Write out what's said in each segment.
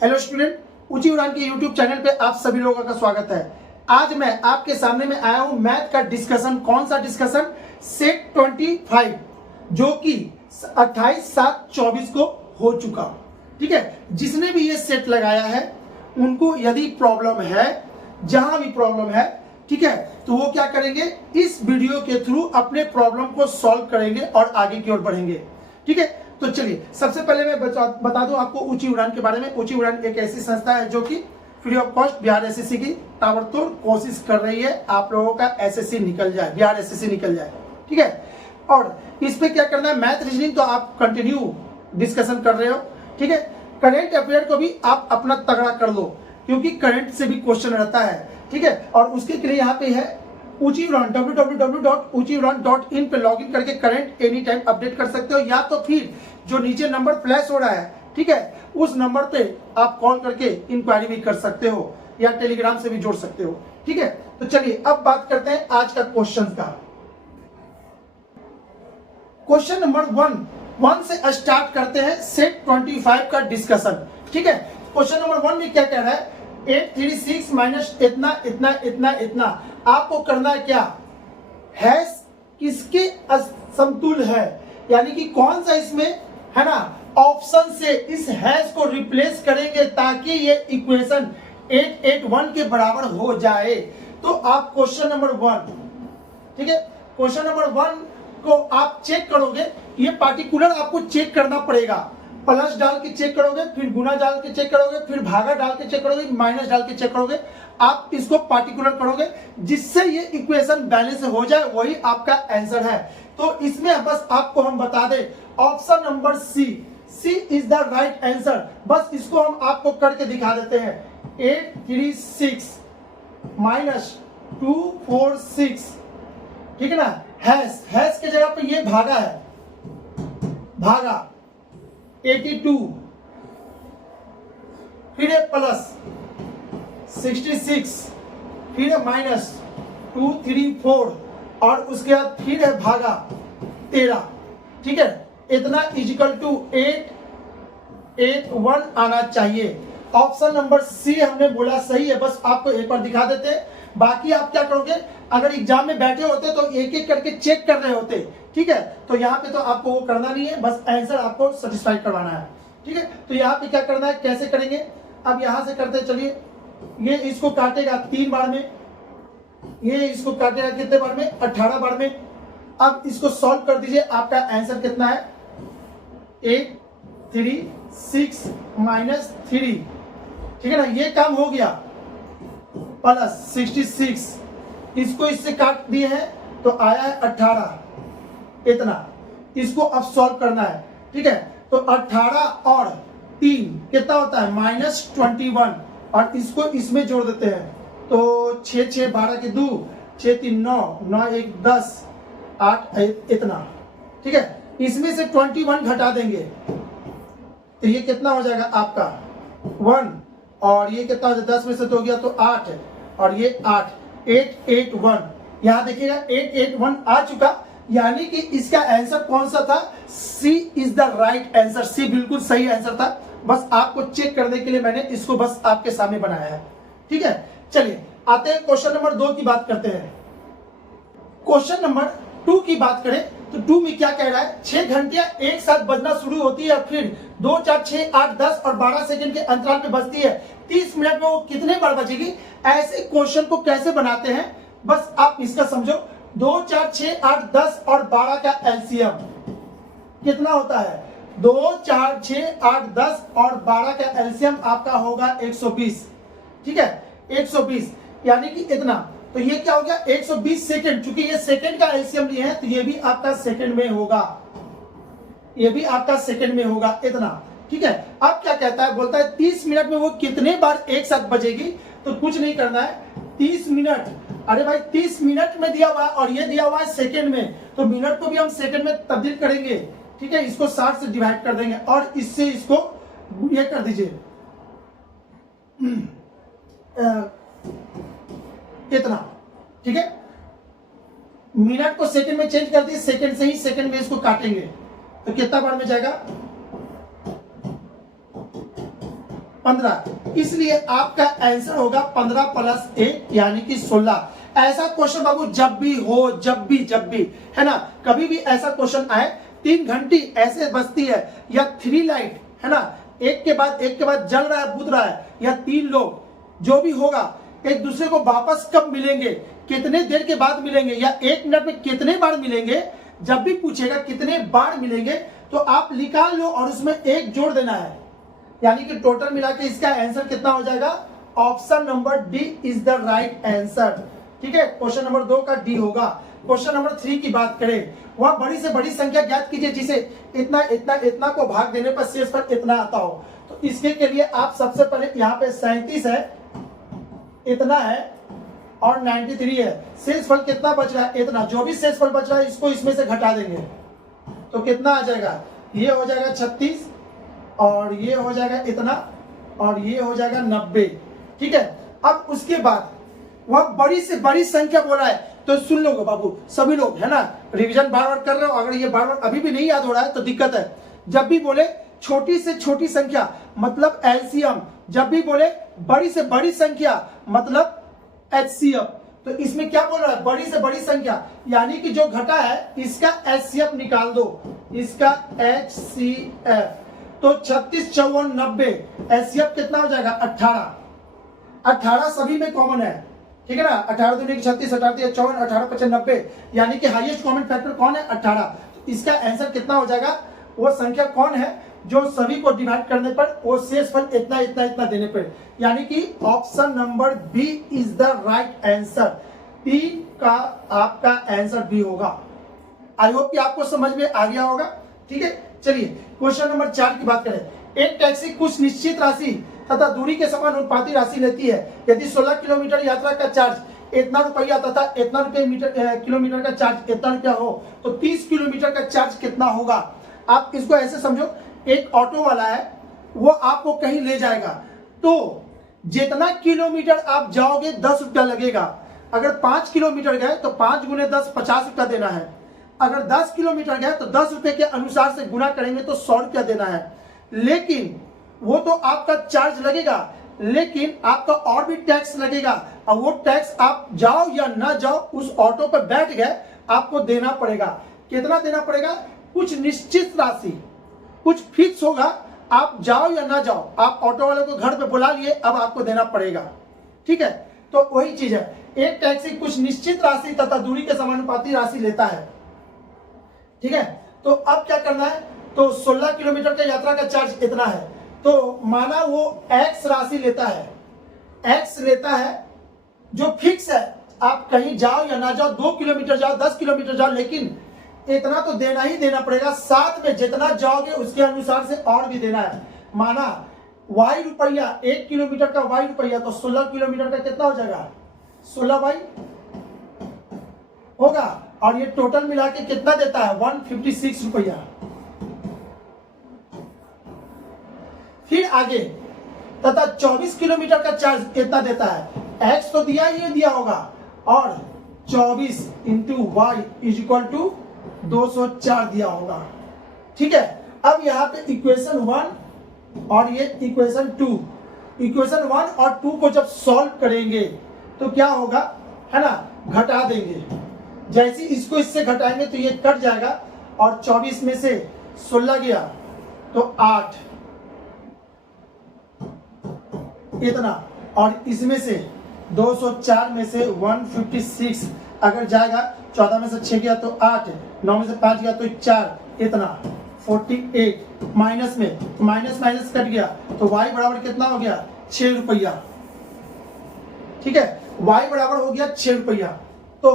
Hello student, ऊंची उड़ान के यूट्यूब चैनल पे आप सभी लोगों का स्वागत है। आज मैं आपके सामने में आया हूं मैथ का डिस्कशन। कौन सा डिस्कशन? सेट 25 जो कि 28/7/24 को हो चुका। ठीक है, जिसने भी ये सेट लगाया है उनको यदि प्रॉब्लम है, जहां भी प्रॉब्लम है, ठीक है, तो वो क्या करेंगे, इस वीडियो के थ्रू अपने प्रॉब्लम को सॉल्व करेंगे और आगे की ओर बढ़ेंगे। ठीक है, तो चलिए सबसे पहले मैं बता दूं आपको ऊंची उड़ान के बारे में। ऊंची उड़ान एक ऐसी संस्था है जो कि free of cost Bihar SSC की ताबड़तोड़ कोशिश कर रही है आप लोगों का एसएससी निकल जाए, बिहार एसएससी निकल जाए। ठीक है, और इस पे क्या करना है, मैथ रीजनिंग तो आप कंटिन्यू डिस्कशन कर रहे हो। ठीक है, करंट अफेयर को भी आप अपना तगड़ा कर लो क्योंकि करंट से भी क्वेश्चन रहता है। ठीक है, और उसके लिए यहाँ पे है ऊंची उड़ान www.uchiudan.in पे लॉगिन करके करंट एनी टाइम अपडेट कर सकते हो, या तो फिर जो नीचे नंबर फ्लैश हो रहा है, ठीक है, उस नंबर पे आप कॉल करके इंक्वायरी भी कर सकते हो या टेलीग्राम से भी जोड़ सकते हो। ठीक है, तो चलिए अब बात करते हैं आज का क्वेश्चन का। क्वेश्चन नंबर 1 से स्टार्ट करते हैं सेट 25 का डिस्कशन। ठीक है, क्वेश्चन नंबर 1 में क्या कह रहा है, 836 माइनस इतना इतना इतना इतना। आपको करना है क्या, हैश किसके समतुल्य है, यानी कि कौन सा इसमें है ना, ऑप्शन से इस हैश को रिप्लेस करेंगे ताकि ये इक्वेशन 881 के बराबर हो जाए। तो आप क्वेश्चन नंबर 1, ठीक है, क्वेश्चन नंबर 1 को आप चेक करोगे, ये पार्टिकुलर आपको चेक करना पड़ेगा। प्लस डाल के चेक करोगे, फिर गुना डाल के चेक करोगे, फिर भागा डाल के चेक करोगे, माइनस डाल के चेक करोगे। आप इसको पार्टिकुलर करोगे जिससे ये इक्वेशन बैलेंस हो जाए, वही आपका आंसर है। तो इसमें बस आपको हम बता दें option number C is the right answer. बस इसको हम आपको करके दिखा देते हैं। 836 माइनस 246, ठीक है ना, हैश के जगह पे ये भागा है, भागा 82, फिर है प्लस 66, फिर है माइनस 234 और उसके बाद फिर है भागा 13। ठीक है, इतना इजिकल टू 881 आना चाहिए। ऑप्शन नंबर सी हमने बोला सही है, बस आपको एक बार दिखा देते हैं। बाकी आप क्या करोगे, अगर एग्जाम में बैठे होते तो एक एक करके चेक कर रहे होते। ठीक है, तो यहाँ पे तो आपको वो करना नहीं है, बस आंसर आपको सेटिस्फाई करवाना है। ठीक है, तो यहाँ पे क्या करना है, कैसे करेंगे, अब यहां से करते चलिए। ये इसको काटेगा 3 बार में, ये इसको काटेगा कितने बार में, 18 बार में। अब इसको सॉल्व कर दीजिए, आपका आंसर कितना है, 836 माइनस 3। ठीक है ना, ये काम हो गया, प्लस 66, इसको इससे काट दिए हैं तो आया है 18, इतना। इसको अब सॉल्व करना है। ठीक है, तो 18 और 3 कितना होता है, -21, और इसको इसमें जोड़ देते हैं तो 6 6 12 के 2, 6 3 9, 9 1 10, 8 इतना। ठीक है, इसमें से 21 घटा देंगे तो ये कितना हो जाएगा आपका 1, और ये कितना हो जाएगा, 10 में से तो हो गया तो 8 है, और ये 8, 881। यहां देखिएगा 881 आ चुका, यानी कि इसका आंसर कौन सा था, सी इज द राइट आंसर। सी बिल्कुल सही आंसर था, बस आपको चेक करने के लिए मैंने इसको बस आपके सामने बनाया है। ठीक है, चलिए आते हैं क्वेश्चन नंबर 2 की बात करते हैं। क्वेश्चन नंबर 2 की बात करें तो 2 में क्या कह रहा है, 6 घंटियां एक साथ बजना शुरू होती है, फिर 2 4 6 8 10 और 12 सेकंड के अंतराल पे बजती है। 30 मिनट में वो कितने बार बजेगी। ऐसे क्वेश्चन को कैसे बनाते हैं, बस आप इसका समझो। 2 4 6 8 10 और 12 का एलसीएम कितना होता है, 2 4 6 8 10 और 12 का एलसीएम आपका होगा 120। ठीक है, 120 यानी कि इतना। तो ये क्या हो गया, 120 सेकंड। चूंकि ये सेकंड का एलसीएम लिए हैं तो ये भी आपका सेकंड में होगा, ये भी आपका सेकंड में होगा, इतना। ठीक है, अब क्या कहता है, बोलता है 30 मिनट में वो कितने बार एक साथ बजेगी। तो कुछ नहीं करना है, 30 मिनट, अरे भाई 30 मिनट में दिया हुआ है और ये दिया हुआ है सेकंड में, तो मिनट को भी हम सेकंड में तब्दील करेंगे। ठीक है, इसको 60 से डिवाइड कर देंगे और इससे इसको ये कर दीजिए इतना। ठीक है, मिनट को सेकंड में चेंज कर दिए, सेकंड से ही सेकंड में इसको काटेंगे तो कितना बार में जाएगा, 15, इसलिए आपका आंसर होगा 15 प्लस 1 यानी कि 16। ऐसा क्वेश्चन बाबू जब भी हो, जब भी है ना, कभी भी ऐसा क्वेश्चन आए, 3 घंटी ऐसे बजती है या 3 लाइट है ना, एक के बाद जल रहा है, बुझ रहा है, या 3 लोग, जो भी होगा, एक दूसरे को वापस कब मिलेंगे, कितने देर के बाद मिलेंगे, या 1 मिनट में कितने बार मिलेंगे, जब भी पूछेगा कितने बार मिलेंगे तो आप निकाल लो और उसमें 1 जोड़ देना है, यानी कि टोटल मिला के इसका आंसर कितना हो जाएगा। Option number D is the right answer. ठीक है, क्वेश्चन नंबर 2 का डी होगा। क्वेश्चन नंबर 3 की बात करें, वह बड़ी से बड़ी संख्या ज्ञात कीजिए जिसे इतना इतना इतना को भाग देने पर शेषफल इतना आता हो। तो इसके के लिए आप सबसे पहले यहाँ पे 37 है, इतना है और 93 है, शेषफल कितना बच रहा है, इतना। जो भी शेषफल बच रहा है इसको इसमें से घटा देंगे तो कितना आ जाएगा, ये हो जाएगा 36 और ये हो जाएगा इतना और ये हो जाएगा 90। ठीक है, अब उसके बाद वह बड़ी से बड़ी संख्या बोला है, तो सुन लो बाबू सभी लोग, है ना, रिवीजन बार बार कर रहे हो, अगर ये बार बार अभी भी नहीं याद हो रहा है तो दिक्कत है। जब भी बोले छोटी से छोटी संख्या मतलब एलसीएम, जब भी बोले बड़ी से बड़ी संख्या मतलब एचसीएफ, तो इसमें क्या बोल रहा है, बड़ी से बड़ी संख्या, यानी कि जो घटा है इसका एचसीएफ निकाल दो, इसका एचसीएफ। तो 36, 54, 90, एचसीएफ कितना हो जाएगा 18। 18 सभी में कॉमन है, ठीक है ना, 18 दूनी 36, 18 54, 18 55 90, यानी कि हाईएस्ट कॉमन फैक्टर कौन है 18। तो इसका आंसर कितना हो जाएगा, वो संख्या कौन है जो सभी को डिवाइड करने पर वो शेषफल इतना इतना इतना देने पर, यानी कि option number B is the right answer. 3 का आपका आंसर बी होगा। आई होप कि आपको समझ में आ गया होगा। ठीक है, चलिए क्वेश्चन नंबर 4 की बात करें। एक टैक्सी कुछ निश्चित राशि तथा दूरी के समानुपाती राशि लेती है। यदि 16 किलोमीटर यात्रा का चार्ज इतना रुपया तथा इतना किलोमीटर का चार्ज इतना रुपया हो तो 30 किलोमीटर का चार्ज कितना होगा। आप इसको ऐसे समझो, एक ऑटो वाला है, वो आपको कहीं ले जाएगा, तो जितना किलोमीटर आप जाओगे 10 रुपया लगेगा। अगर 5 किलोमीटर गए तो 5 गुने 10 50 रुपया देना है। अगर 10 किलोमीटर गए तो 10 रुपए के अनुसार से गुना करेंगे तो 100 रुपया देना है। लेकिन वो तो आपका चार्ज लगेगा, लेकिन आपका और भी टैक्स लगेगा, और वो टैक्स आप जाओ या ना जाओ उस ऑटो पर बैठ गए आपको देना पड़ेगा। कितना देना पड़ेगा, कुछ निश्चित राशि, कुछ फिक्स होगा, आप जाओ या ना जाओ, आप ऑटो वाले को घर पे बुला लिए, अब आपको देना पड़ेगा। ठीक है, तो वही चीज है, एक टैक्सी कुछ निश्चित राशि तथा दूरी के समानुपाती राशि लेता है। ठीक है, तो अब क्या करना है, तो 16 किलोमीटर का यात्रा का चार्ज इतना है, तो माना वो एक्स राशि लेता है, एक्स लेता है जो फिक्स है, आप कहीं जाओ या ना जाओ, 2 किलोमीटर जाओ 10 किलोमीटर जाओ, लेकिन इतना तो देना ही देना पड़ेगा। साथ में जितना जाओगे उसके अनुसार से और भी देना है। माना वाई रुपया, 1 किलोमीटर का वाई रुपया, तो 16 किलोमीटर का कितना हो जाएगा, 16 वाई होगा, और ये टोटल मिला के कितना देता है 156 रुपया। फिर आगे तथा 24 किलोमीटर का चार्ज कितना देता है, एक्स तो दिया ही दिया होगा, और 24 into y is equal to 204 दिया होगा। ठीक है, अब यहाँ पे इक्वेशन 1 और ये इक्वेशन 2, इक्वेशन 1 और 2 को जब सॉल्व करेंगे तो क्या होगा, है ना, घटा देंगे। जैसे इसको इससे घटाएंगे तो ये कट जाएगा, और 24 में से 16 गया तो 8 इतना, और इसमें से 204 में से 156 अगर जाएगा, 14 में से 6 गया तो 8, 9 में से 5 गया तो 4, इतना 48। माइनस में माइनस माइनस कट गया तो y बराबर कितना हो गया 6 रुपया। ठीक है, y बराबर हो गया 6 रुपया, तो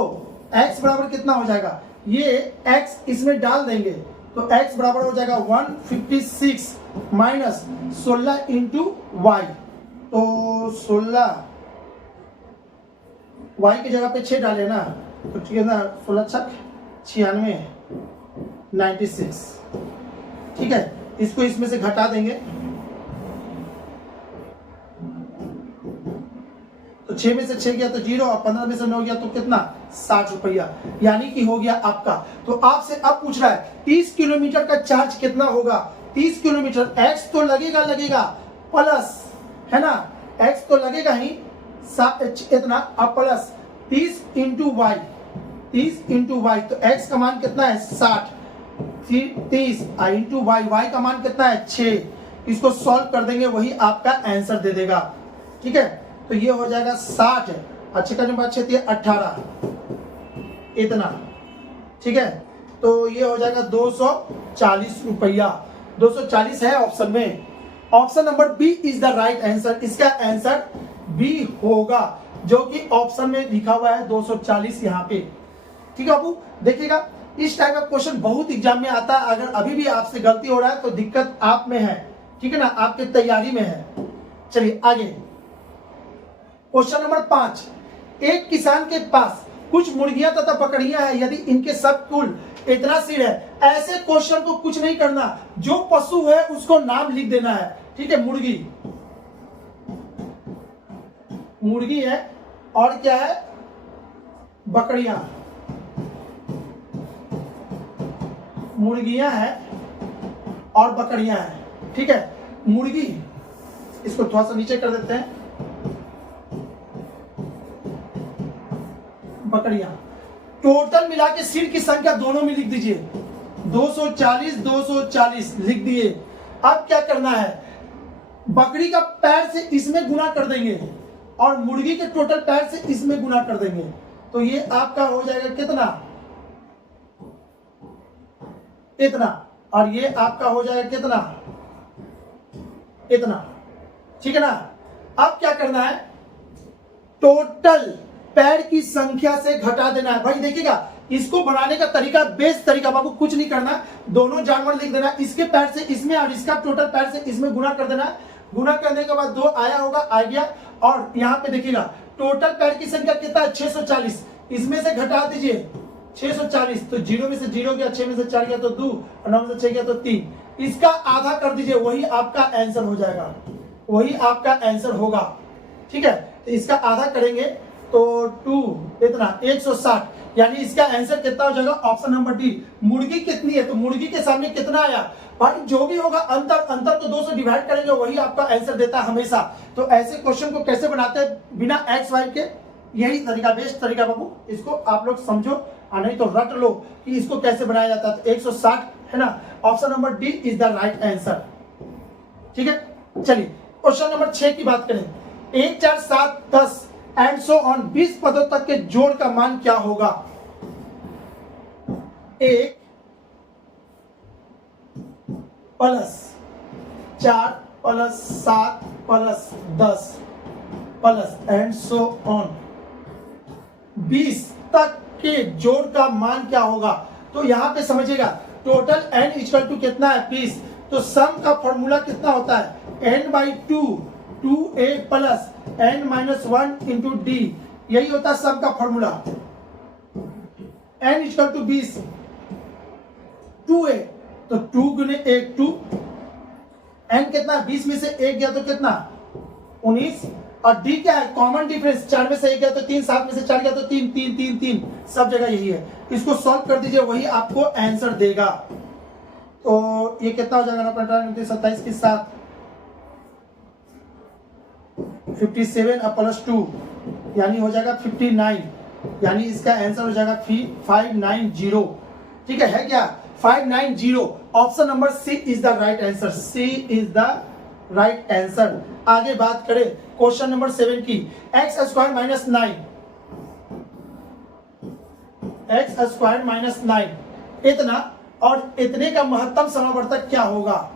x बराबर कितना हो जाएगा, ये x इसमें डाल देंगे तो x बराबर हो जाएगा 156 माइनस 16 इंटू वाई, तो 16 y की जगह पे 6 डाले ना, तो ठीक है ना, 16 छक 96 96। ठीक है, इसको इसमें से घटा देंगे तो 6 में से 6 गया तो 0, और 15 में से 9 गया तो कितना 60 रुपया, यानी कि हो गया आपका। तो आपसे अब पूछ रहा है 30 किलोमीटर का चार्ज कितना होगा। 30 किलोमीटर एक्स तो लगेगा प्लस है ना, x तो लगेगा ही इतना, अब plus 30 into y, 30 into y, तो x का मान कितना है 60, 30 इंटू वाई, वाई का मान कितना है 6। इसको सॉल्व कर देंगे, वही आपका आंसर दे देगा। ठीक है, तो ये हो जाएगा 60, अच्छे का नंबर 6 18 इतना। ठीक है, तो ये हो जाएगा 240 रुपया, 240 है ऑप्शन में। Option number B is the right answer, इसका आंसर बी होगा, जो कि ऑप्शन में लिखा हुआ है 240 यहाँ पे। ठीक है बाबू, देखिएगा इस टाइप का क्वेश्चन बहुत एग्जाम में आता है। अगर अभी भी आपसे गलती हो रहा है तो दिक्कत आप में है, ठीक है ना, आपके तैयारी में है। चलिए आगे, क्वेश्चन नंबर 5, एक किसान के पास कुछ मुर्गियां तथा बकरियां हैं, यदि इनके सब कुल इतना सिर है। ऐसे क्वेश्चन को कुछ नहीं करना, जो पशु है उसको नाम लिख देना है। ठीक है, मुर्गी, मुर्गी है, और क्या है, बकरियां, मुर्गियां हैं और बकरियां हैं। ठीक है, मुर्गी, इसको थोड़ा सा नीचे कर देते हैं, बकरियां, टोटल मिला के सिर की संख्या दोनों में लिख दीजिए, 240 240 लिख दिए। अब क्या करना है, बकरी का पैर से इसमें गुना कर देंगे और मुर्गी के टोटल पैर से इसमें गुना कर देंगे, तो ये आपका हो जाएगा कितना, इतना, और ये आपका हो जाएगा कितना, इतना। ठीक है ना, अब क्या करना है, टोटल पैर की संख्या से घटा देना है। भाई देखिएगा, इसको बनाने का तरीका बेस्ट तरीका बाबू, कुछ नहीं करना, दोनों जानवर लिख देना, इसके पैर से इसमें और इसका टोटल पैर से इसमें गुना कर देना। गुना करने के बाद 2 आया होगा, आ गया, और यहाँ पे देखिएगा टोटल पैर की संख्या कितना है 640, इसमें से घटा दीजिए 640, तो 0 में से 0 गया, 6 में से 4 गया तो 2, और 9 में से 6 गया तो 3, इसका आधा कर दीजिए, वही आपका आंसर हो जाएगा, वही आपका आंसर होगा। ठीक है, तो इसका आधा करेंगे तो 2 इतना 160, यानी इसका आंसर कितना हो जाएगा, ऑप्शन नंबर डी। मुर्गी कितनी है, तो मुर्गी के सामने कितना आया, भाई जो भी होगा अंतर, अंतर को 2 से डिवाइड करेंगे, वही आपका आंसर देता है हमेशा। तो ऐसे क्वेश्चन को कैसे बनाते हैं बिना एक्स वाई के, यही तरीका बेस्ट तरीका बाबू, इसको आप लोग समझो, नहीं तो रट लो कि इसको कैसे बनाया जाता है। तो 160 है ना, option number D is the right answer. ठीक है, चलिए क्वेश्चन नंबर 6 की बात करें, 1 4 7 10 एंड सो ऑन 20 पदों तक के जोड़ का मान क्या होगा। 1 plus 4 plus 7 plus 10 plus and so on 20 तक के जोड़ का मान क्या होगा। तो यहां पे समझिएगा, टोटल n इक्वल टू कितना है 20, तो सम का फॉर्मूला कितना होता है n/2 2a plus n-1 into D, यही होता है सम का formula. n equal to 20, 2a, तो 2 गुने 1 2, n कितना 20 में से 1 गया तो कितना 19, और d क्या है, कॉमन डिफरेंस, 4 में से 1 गया तो 3, 7 में से 4 गया तो 3 3 3 3, सब जगह यही है। इसको सॉल्व कर दीजिए, वही आपको आंसर देगा। तो ये कितना हो जाएगा, 27 के साथ 57 और प्लस 2, यानी हो जाएगा 59, यानी इसका आंसर हो जाएगा 590। ठीक है क्या, 590, option number C is the right answer, C is the right answer. आगे बात करें क्वेश्चन नंबर 7 की, x square minus 9, x square minus 9 इतना, और इतने का महत्तम समावर्तक क्या होगा,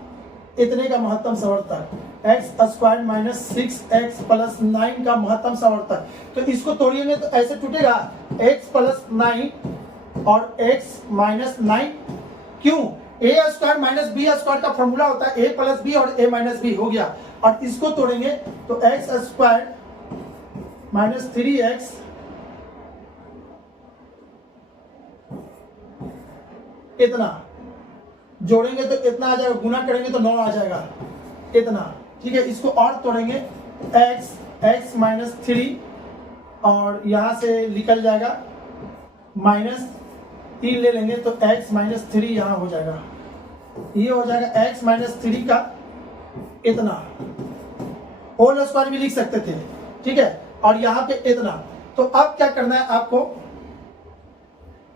इतने का महत्तम समावर्तक x square minus 6x plus 9 का महत्तम समावर्तक। तो इसको तोड़िएंगे तो ऐसे टूटेगा, x प्लस 9 और x माइनस 9, क्यों, a square minus B square का फॉर्मूला होता है a प्लस बी और a माइनस बी, हो गया। और इसको तोड़ेंगे तो x स्क्वायर माइनस 3x इतना, जोड़ेंगे तो इतना आ जाएगा, गुना करेंगे तो 9 आ जाएगा इतना। ठीक है, इसको और तोड़ेंगे, x माइनस 3 और यहां से निकल जाएगा माइनस 3 ले लेंगे तो x माइनस 3 यहां हो जाएगा, ये हो जाएगा x माइनस 3 का इतना, होल स्क्वायर भी लिख सकते थे, ठीक है, और यहाँ पे इतना। तो अब क्या करना है आपको,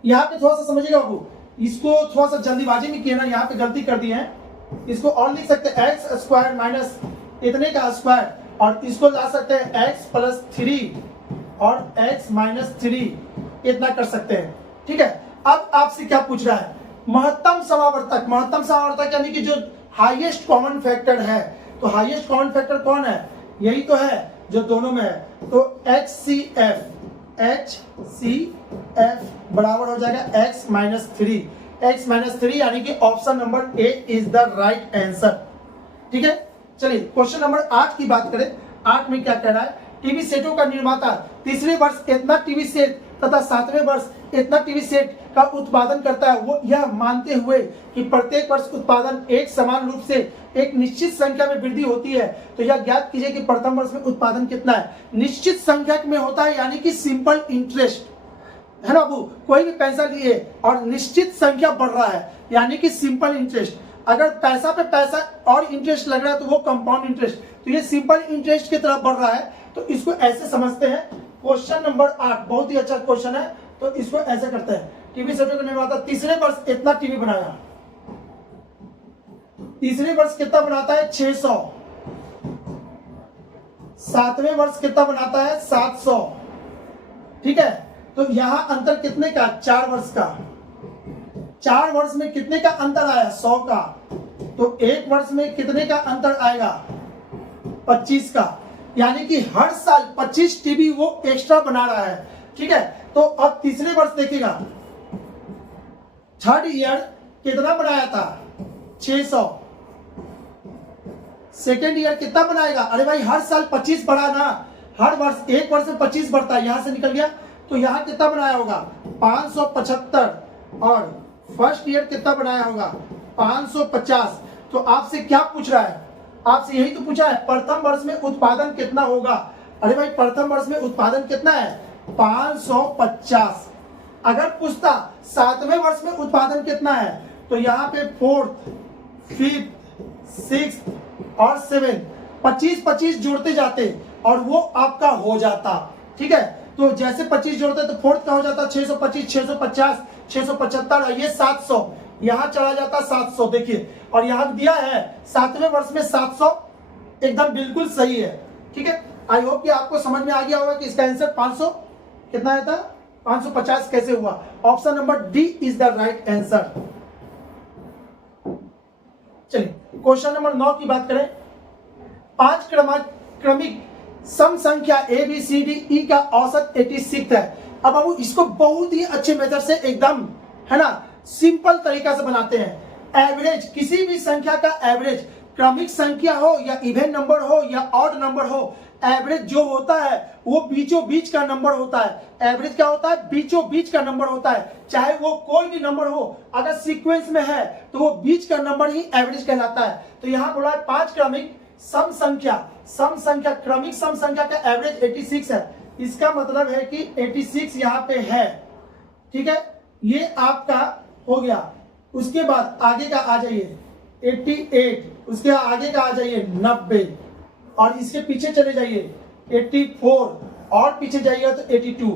यहाँ पे थोड़ा सा समझिएगा बाबू, इसको थोड़ा सा जल्दीबाजी में किया ना, यहाँ पे गलती कर दी है। इसको और लिख सकते हैं एक्स स्क्वायर माइनस इतने का स्क्वायर, और इसको ला सकते हैं एक्स प्लस 3 और एक्स माइनस 3, इतना कर सकते हैं, ठीक है। अब आपसे क्या पूछ रहा है, महत्तम समावर्तक। महत्तम समावर्तक यानी कि जो हाईएस्ट कॉमन फैक्टर है, तो हाईएस्ट कॉमन फैक्टर कौन है, यही तो है जो दोनों में है। तो HCF बराबर हो जाएगा x माइनस 3 यानी कि option number A is the right answer, ठीक है। चलिए क्वेश्चन नंबर 8 की बात करें। 8 में क्या कह रहा है, टीवी सेटों का निर्माता तीसरे वर्ष इतना टीवी सेट तथा 7वें वर्ष इतना टीवी सेट का उत्पादन करता है, वो यह मानते हुए कि प्रत्येक वर्ष उत्पादन एक समान रूप से एक निश्चित संख्या में वृद्धि होती है, तो यह ज्ञात कीजिए कि प्रथम वर्ष में उत्पादन कितना है। निश्चित संख्या में होता है यानी कि सिंपल इंटरेस्ट है ना बाबू, कोई भी पैसा लिए और निश्चित संख्या बढ़ रहा है यानी कि सिंपल इंटरेस्ट। अगर पैसा पे पैसा और इंटरेस्ट लग रहा है तो वो कंपाउंड इंटरेस्ट, तो ये सिंपल इंटरेस्ट की तरफ बढ़ रहा है, तो इसको ऐसे समझते हैं। क्वेश्चन नंबर 8 बहुत ही अच्छा क्वेश्चन है, तो इसको ऐसे करते हैं। टीवी सेटों का निर्माता तीसरे वर्ष इतना टीवी बनाया, तीसरे वर्ष कितना बनाता है 600, 7वें वर्ष कितना बनाता है 700, ठीक है। तो यहां अंतर कितने का, 4 वर्ष का। 4 वर्ष में कितने का अंतर आया, 100 का। तो एक वर्ष में कितने का अंतर आएगा, 25 का, यानी कि हर साल 25 टीवी वो एक्स्ट्रा बना रहा है, ठीक है। तो अब तीसरे वर्ष देखिएगा, थर्ड ईयर कितना बनाया था 600, सेकेंड ईयर कितना बनाएगा, अरे भाई हर साल 25 बढ़ा ना, हर वर्ष एक वर्ष में 25 बढ़ता है, यहां से निकल गया, तो यहां कितना बनाया होगा 575, और फर्स्ट ईयर कितना बनाया होगा 550। तो आपसे क्या पूछ रहा है, आपसे यही तो पूछा है प्रथम वर्ष में उत्पादन कितना होगा। अरे भाई प्रथम वर्ष में उत्पादन कितना है 550। अगर पूछता 7वें वर्ष में उत्पादन कितना है, तो यहाँ पे 4th, 5th, 6th और 7th 25-25 जोड़ते जाते और वो आपका हो जाता, ठीक है। तो जैसे 25 जोड़ते तो 4th का हो जाता 625, 650, 675 और ये 700, यहां चला जाता 700, देखिए, और यहां दिया है 7वें वर्ष में 700, एकदम बिल्कुल सही है, ठीक है। आई होप कि आपको समझ में आ गया होगा कि इसका आंसर 500 कितना आया था, 550 कैसे हुआ। Option number D is the right answer. चलिए क्वेश्चन नंबर 9 की बात करें। 5 क्रमिक सम संख्या A B C D E का औसत 86 है। अब बाबू इसको बहुत ही अच्छे मेथड से एकदम है ना सिंपल तरीका से बनाते हैं। एवरेज, किसी भी संख्या का एवरेज, क्रमिक संख्या हो या इवन नंबर हो या ऑड नंबर हो, एवरेज जो होता है वो बीचों बीच का नंबर होता है। एवरेज क्या होता है, बीचों बीच का नंबर होता है, चाहे वो कोई भी नंबर हो, अगर सीक्वेंस में है तो वो बीच का नंबर ही एवरेज कहलाता है। तो यहां बोला है 5 क्रमिक सम संख्या, क्रमिक सम संख्या का एवरेज 86 है। इसका मतलब है कि 86 यहाँ पे है, ठीक है, ये आपका हो गया। उसके बाद आगे का आ जाइए 88, उसके आगे का आ जाइए 90, और इसके पीछे चले जाइए 84, और पीछे जाइएगा तो 82।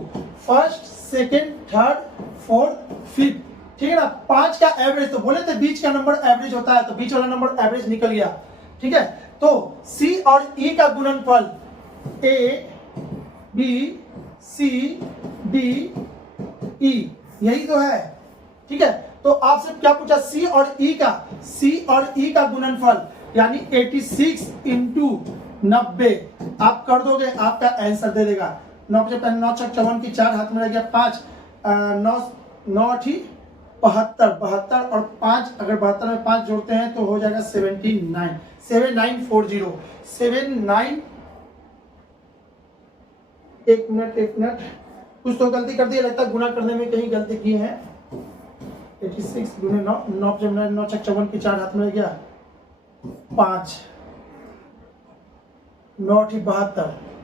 First, second, third, fourth, fifth, ठीक है ना। 5 का एवरेज, तो बोले थे बीच का नंबर एवरेज होता है, तो बीच वाला नंबर एवरेज निकल गया, ठीक है। तो सी और ई का गुणनफल A B C D E, यही तो है, ठीक है। तो आपसे क्या पूछा, सी और ई का गुणनफल यानी 86 इंटू 90 आप कर दोगे, आपका आंसर दे देगा। 9 6 54 की 4 हाथ में रह गया 5, 9 8 72 और 5, अगर 72 में 5 जोड़ते हैं तो हो जाएगा 79, 7940, 79। एक मिनट, कुछ तो गलती कर दी लगता है, गुना करने में कहीं गलती की है। 86 गुने 9, 9 6 54 की 4 हाथ में रह गया 5, 9 8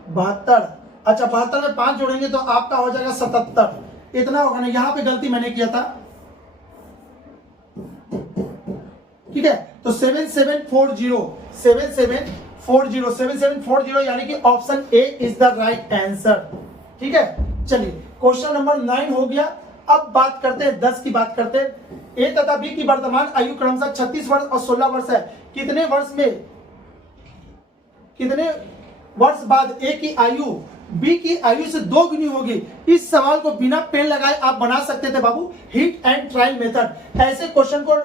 72, अच्छा 72 में 5 जोड़ेंगे तो आपका हो जाएगा 77, इतना होगा ना। यहां पे गलती मैंने किया था, ठीक है। तो 7740 7740 यानी कि option A is the right answer. ठीक है, चलिए क्वेश्चन नंबर 9 हो गया। अब बात करते हैं 10 की बात करते हैं। ए तथा बी की वर्तमान आयु क्रमशः 36 वर्ष और 16 वर्ष है। कितने वर्ष बाद ए की आयु बी की आयु से 2 गुनी होगी? इस सवाल को बिना पेन लगाए आप बना सकते थे बाबू, हिट एंड ट्रायल मेथड। ऐसे क्वेश्चन को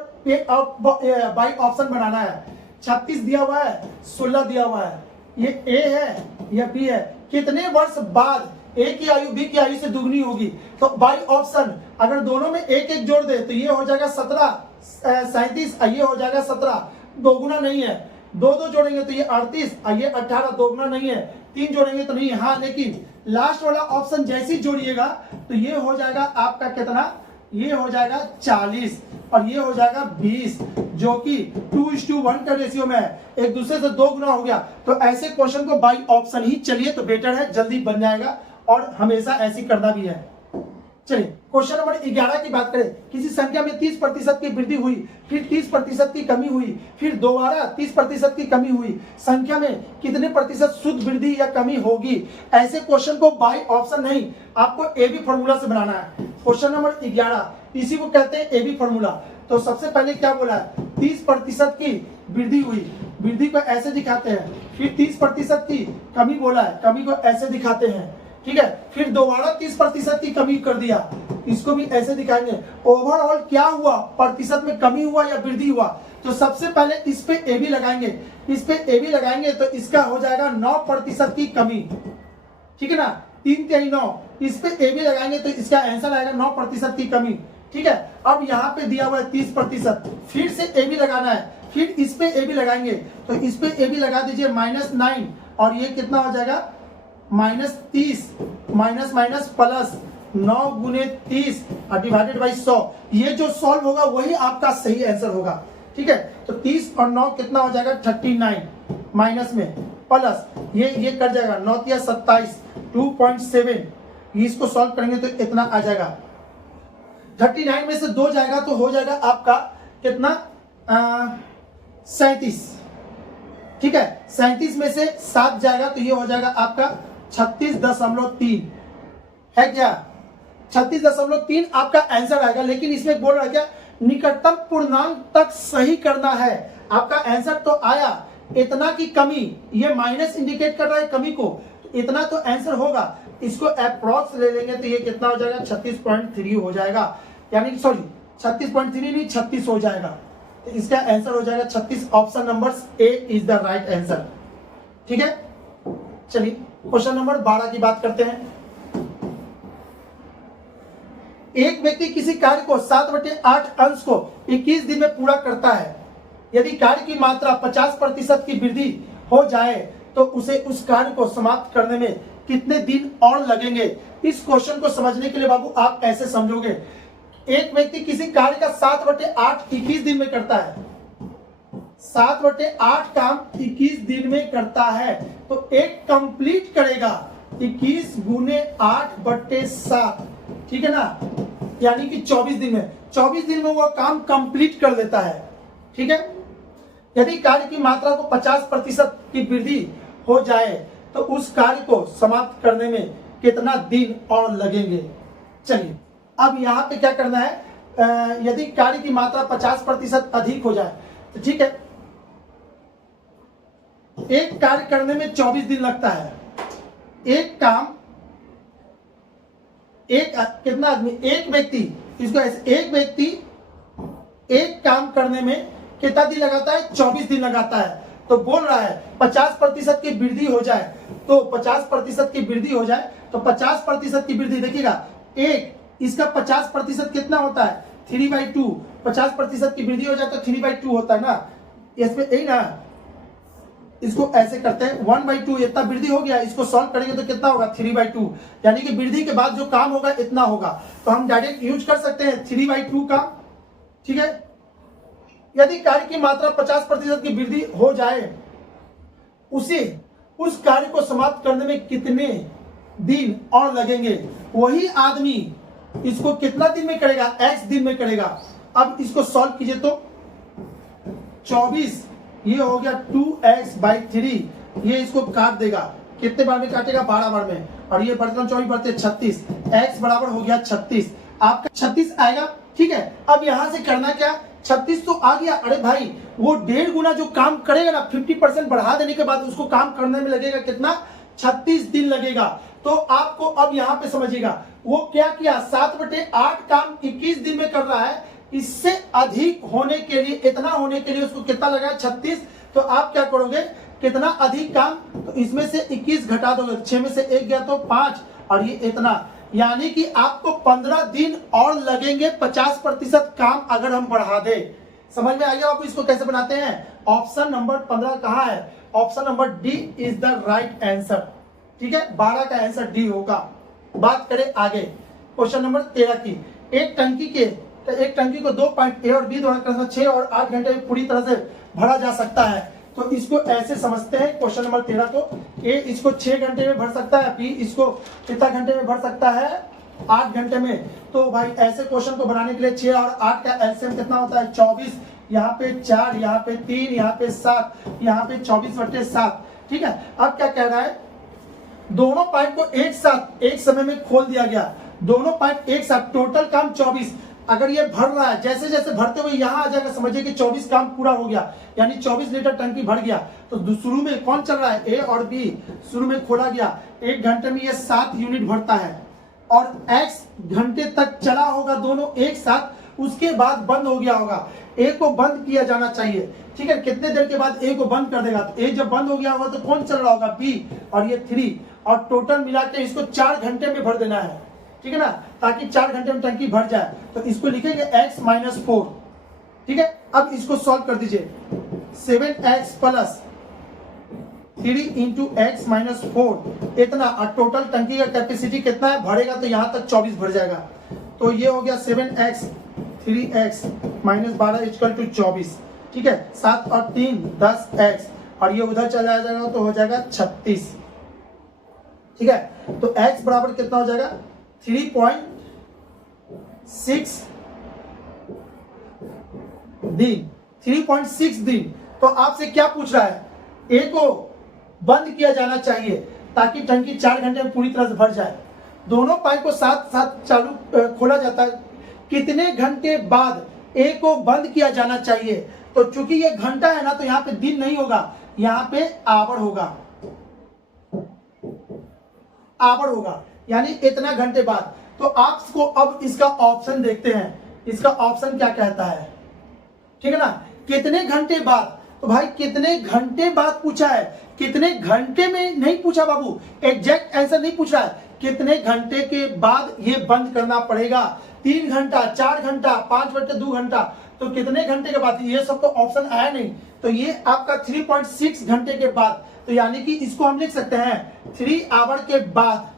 बाई ऑप्शन बनाना है। 36 दिया हुआ है, 16 दिया हुआ है, ये ए है या बी है। कितने वर्ष बाद ए की आयु बी की आयु से दुगनी होगी? तो बाई ऑप्शन अगर दोनों में एक एक जोड़ दे तो ये हो जाएगा 37, ये हो जाएगा 17, दोगुना नहीं है। दो जोड़ेंगे तो ये 38, ये 18, दोगुना नहीं है। 3 जोड़ेंगे तो नहीं। हाँ, लेकिन लास्ट वाला ऑप्शन जैसे ही जोड़िएगा तो ये हो जाएगा आपका कितना? ये हो जाएगा 40 और ये हो जाएगा 20, जो कि 2:1 का रेशियो में है, एक दूसरे से 2 गुना हो गया। तो ऐसे क्वेश्चन को बाई ऑप्शन ही चलिए तो बेटर है, जल्दी बन जाएगा और हमेशा ऐसी करना भी है। चलिए क्वेश्चन नंबर 11 की बात करें। किसी संख्या में 30% की वृद्धि हुई, फिर 30% की कमी हुई, फिर दोबारा 30% की कमी हुई। संख्या में कितने प्रतिशत शुद्ध वृद्धि या कमी होगी? ऐसे क्वेश्चन को बाई ऑप्शन नहीं, आपको एबी फॉर्मूला से बनाना है। क्वेश्चन नंबर 11 इसी को कहते हैं एबी फॉर्मूला। तो सबसे पहले क्या बोला है? 30% की वृद्धि हुई, वृद्धि को ऐसे दिखाते हैं। फिर 30% की कमी बोला है, कमी को ऐसे दिखाते हैं। ठीक है, फिर दोबारा 30% की कमी कर दिया, इसको भी ऐसे दिखाएंगे। ओवरऑल क्या हुआ? प्रतिशत में कमी हुआ या वृद्धि हुआ? तो सबसे पहले इस पे ए बी लगाएंगे, इस पे ए बी लगाएंगे तो इसका हो जाएगा 9% की कमी। ठीक है ना, 3 3 9, इस पे ए बी लगाएंगे तो इसका आंसर आएगा 9% की कमी। ठीक है, अब यहाँ पे दिया हुआ है 30%, फिर से ए बी लगाना है, फिर इस पे ए बी लगाएंगे तो इस पे ए बी लगा दीजिए -9 और ये कितना हो जाएगा? -30 माइनस माइनस प्लस 9 गुने 30 डिवाइडेड बाई 100। ये जो सॉल्व होगा वही आपका सही आंसर होगा। ठीक है, तो 30 और 9 कितना हो जाएगा? 39 माइनस में प्लस ये कट जाएगा 9 या 27, 2.7। इसको सॉल्व करेंगे तो इतना आ जाएगा। 39 में से 2 जाएगा तो हो जाएगा आपका कितना? 37। ठीक है, 37 में से 7 जाएगा तो ये हो जाएगा आपका 36.3 है क्या? 36.3 आपका आंसर आएगा। लेकिन इसमें बोल रहा है क्या? निकटतम पूर्णांक तक सही करना है। आपका आंसर तो आया इतना की कमी, ये माइनस इंडिकेट कर रहा है कमी को, तो इतना तो आंसर होगा। इसको अप्रॉक्स ले लेंगे तो ये कितना हो जाएगा? 36.3 हो जाएगा, यानी कि सॉरी 36.3 नहीं 36 हो जाएगा। तो इसका आंसर हो जाएगा 36। Option number A is the right answer. ठीक है, चलिए क्वेश्चन नंबर 12 की बात करते हैं। एक व्यक्ति किसी कार्य को 7/8 अंश को 21 दिन में पूरा करता है। यदि कार्य की मात्रा 50% की वृद्धि हो जाए तो उसे उस कार्य को समाप्त करने में कितने दिन और लगेंगे? इस क्वेश्चन को समझने के लिए बाबू आप ऐसे समझोगे, एक व्यक्ति किसी कार्य का 7/8 21 दिन में करता है। 7/8 काम 21 दिन में करता है तो एक कंप्लीट करेगा 21 गुने 8/7। ठीक है ना, यानी कि 24 दिन में, 24 दिन में वो काम कंप्लीट कर लेता है। ठीक है, यदि कार्य की मात्रा को 50% की वृद्धि हो जाए तो उस कार्य को समाप्त करने में कितना दिन और लगेंगे? चलिए अब यहाँ पे क्या करना है? यदि कार्य की मात्रा 50% अधिक हो जाए तो ठीक है, एक कार्य करने में 24 दिन लगता है। एक काम, एक कितना आदमी? एक व्यक्ति, इसको ऐसे, एक व्यक्ति एक काम करने में कितना दिन लगाता है? 24 दिन लगाता है। तो बोल रहा है 50% की वृद्धि हो जाए तो 50% की वृद्धि हो जाए तो 50% की वृद्धि, देखिएगा एक इसका 50% कितना होता है? 3/2। 50% की वृद्धि हो जाए तो 3/2 होता है ना, इसमें यही ना। इसको ऐसे करते हैं 1/2, इतना वृद्धि हो गया, इसको सॉल्व करेंगे तो कितना होगा? 3/2, यानी कि वृद्धि के बाद जो काम होगा इतना होगा। तो हम डायरेक्ट यूज कर सकते हैं 3/2 का। ठीक है, यदि कार्य की मात्रा 50% की वृद्धि हो जाए उस कार्य को समाप्त करने में कितने दिन और लगेंगे? वही आदमी इसको कितना दिन में करेगा? x दिन में करेगा। अब इसको सॉल्व कीजिए तो 24 ये हो गया 2x/3, ये इसको काट देगा, कितने बार में काटेगा? 12 बार में, और ये बर्तन 24 बढ़ते 36, x बराबर हो गया 36, आपका 36 आएगा। ठीक है, अब यहां से करना क्या, 36 तो आ गया। अरे भाई वो 1.5 गुना जो काम करेगा ना, 50% बढ़ा देने के बाद उसको काम करने में लगेगा कितना? 36 दिन लगेगा। तो आपको अब यहाँ पे समझिएगा, वो क्या किया, 7/8 काम 21 दिन में कर रहा है। इससे अधिक होने के लिए, इतना होने के लिए उसको कितना लगा? 36। तो आप क्या करोगे, कितना अधिक काम, तो इसमें से 21 घटा दोगे, 6 में से 1 गया तो 5, और ये इतना, यानी कि आपको 15 दिन और लगेंगे 50% काम अगर हम बढ़ा दे। समझ में आ गया आपको इसको कैसे बनाते हैं? ऑप्शन नंबर 15 कहाँ है? Option number D is the right answer. ठीक है, 12 का आंसर डी होगा। बात करें आगे, क्वेश्चन नंबर 13 की। एक टंकी को 2 पॉइंट ए और बी द्वारा 6 और 8 घंटे में पूरी तरह से भरा जा सकता है। तो इसको ऐसे समझते हैं, क्वेश्चन नंबर 13 को, ए इसको 6 घंटे में भर सकता है, बी इसको कितना घंटे में भर सकता है? 8 घंटे में। तो भाई ऐसे क्वेश्चन को बनाने के लिए 6 और 8 का एलसीएम कितना होता है? 24, यहाँ पे 4, यहाँ पे 3, यहाँ पे 7, यहाँ पे 24/7। ठीक है, अब क्या कह रहा है, दोनों पाइप को एक साथ एक समय में खोल दिया गया, दोनों पाइप एक साथ, टोटल काम 24। अगर ये भर रहा है, जैसे जैसे भरते हुए यहाँ आ जाएगा, समझिए कि 24 काम पूरा हो गया, यानी 24 लीटर टंकी भर गया। तो शुरू में कौन चल रहा है? ए और बी शुरू में खोला गया, 1 घंटे में ये 7 यूनिट भरता है, और x घंटे तक चला होगा दोनों एक साथ, उसके बाद बंद हो गया होगा। ए को बंद किया जाना चाहिए। ठीक है, कितने देर के बाद ए को बंद कर देगा? तो ए जब बंद हो गया होगा तो कौन चल रहा होगा? बी, और ये 3, और टोटल मिला के इसको 4 घंटे में भर देना है। ठीक है ना, ताकि 4 घंटे में टंकी भर जाए। तो इसको लिखेंगे x - 4। ठीक है, अब इसको सॉल्व कर दीजिए, 7x + 3 × x - 4 इतना, और टोटल टंकी का कैपेसिटी कितना है? भरेगा तो यहाँ तक 24 भर जाएगा। तो ये हो गया 7x 3x - 12 = 24। ठीक है, 7 और 3 10x, और ये उधर चला जाएगा तो हो जाएगा 36। ठीक है, तो x बराबर कितना हो जाएगा? 3.6 दिन, 3.6 दिन। तो आपसे क्या पूछ रहा है? ए को बंद किया जाना चाहिए ताकि टंकी 4 घंटे में पूरी तरह से भर जाए। दोनों पाइप को साथ साथ चालू खोला जाता है, कितने घंटे बाद ए को बंद किया जाना चाहिए? तो चूंकि ये घंटा है ना, तो यहाँ पे दिन नहीं होगा, यहाँ पे आवर होगा, आवर होगा, यानी इतना घंटे बाद। तो आपको अब इसका ऑप्शन देखते हैं, इसका ऑप्शन क्या कहता है? ठीक है ना, कितने घंटे बाद। तो भाई कितने घंटे बाद पूछा है, कितने घंटे में नहीं पूछा बाबू, एग्जैक्ट आंसर नहीं पूछ रहा है, कितने घंटे के बाद ये बंद करना पड़ेगा? 3 घंटा, 4 घंटा, 5/2 घंटा, तो कितने घंटे के बाद? ये सब तो ऑप्शन आया नहीं, तो ये आपका 3.6 घंटे के बाद। तो यानी कि इसको हम लिख सकते हैं 3 आवर के बाद।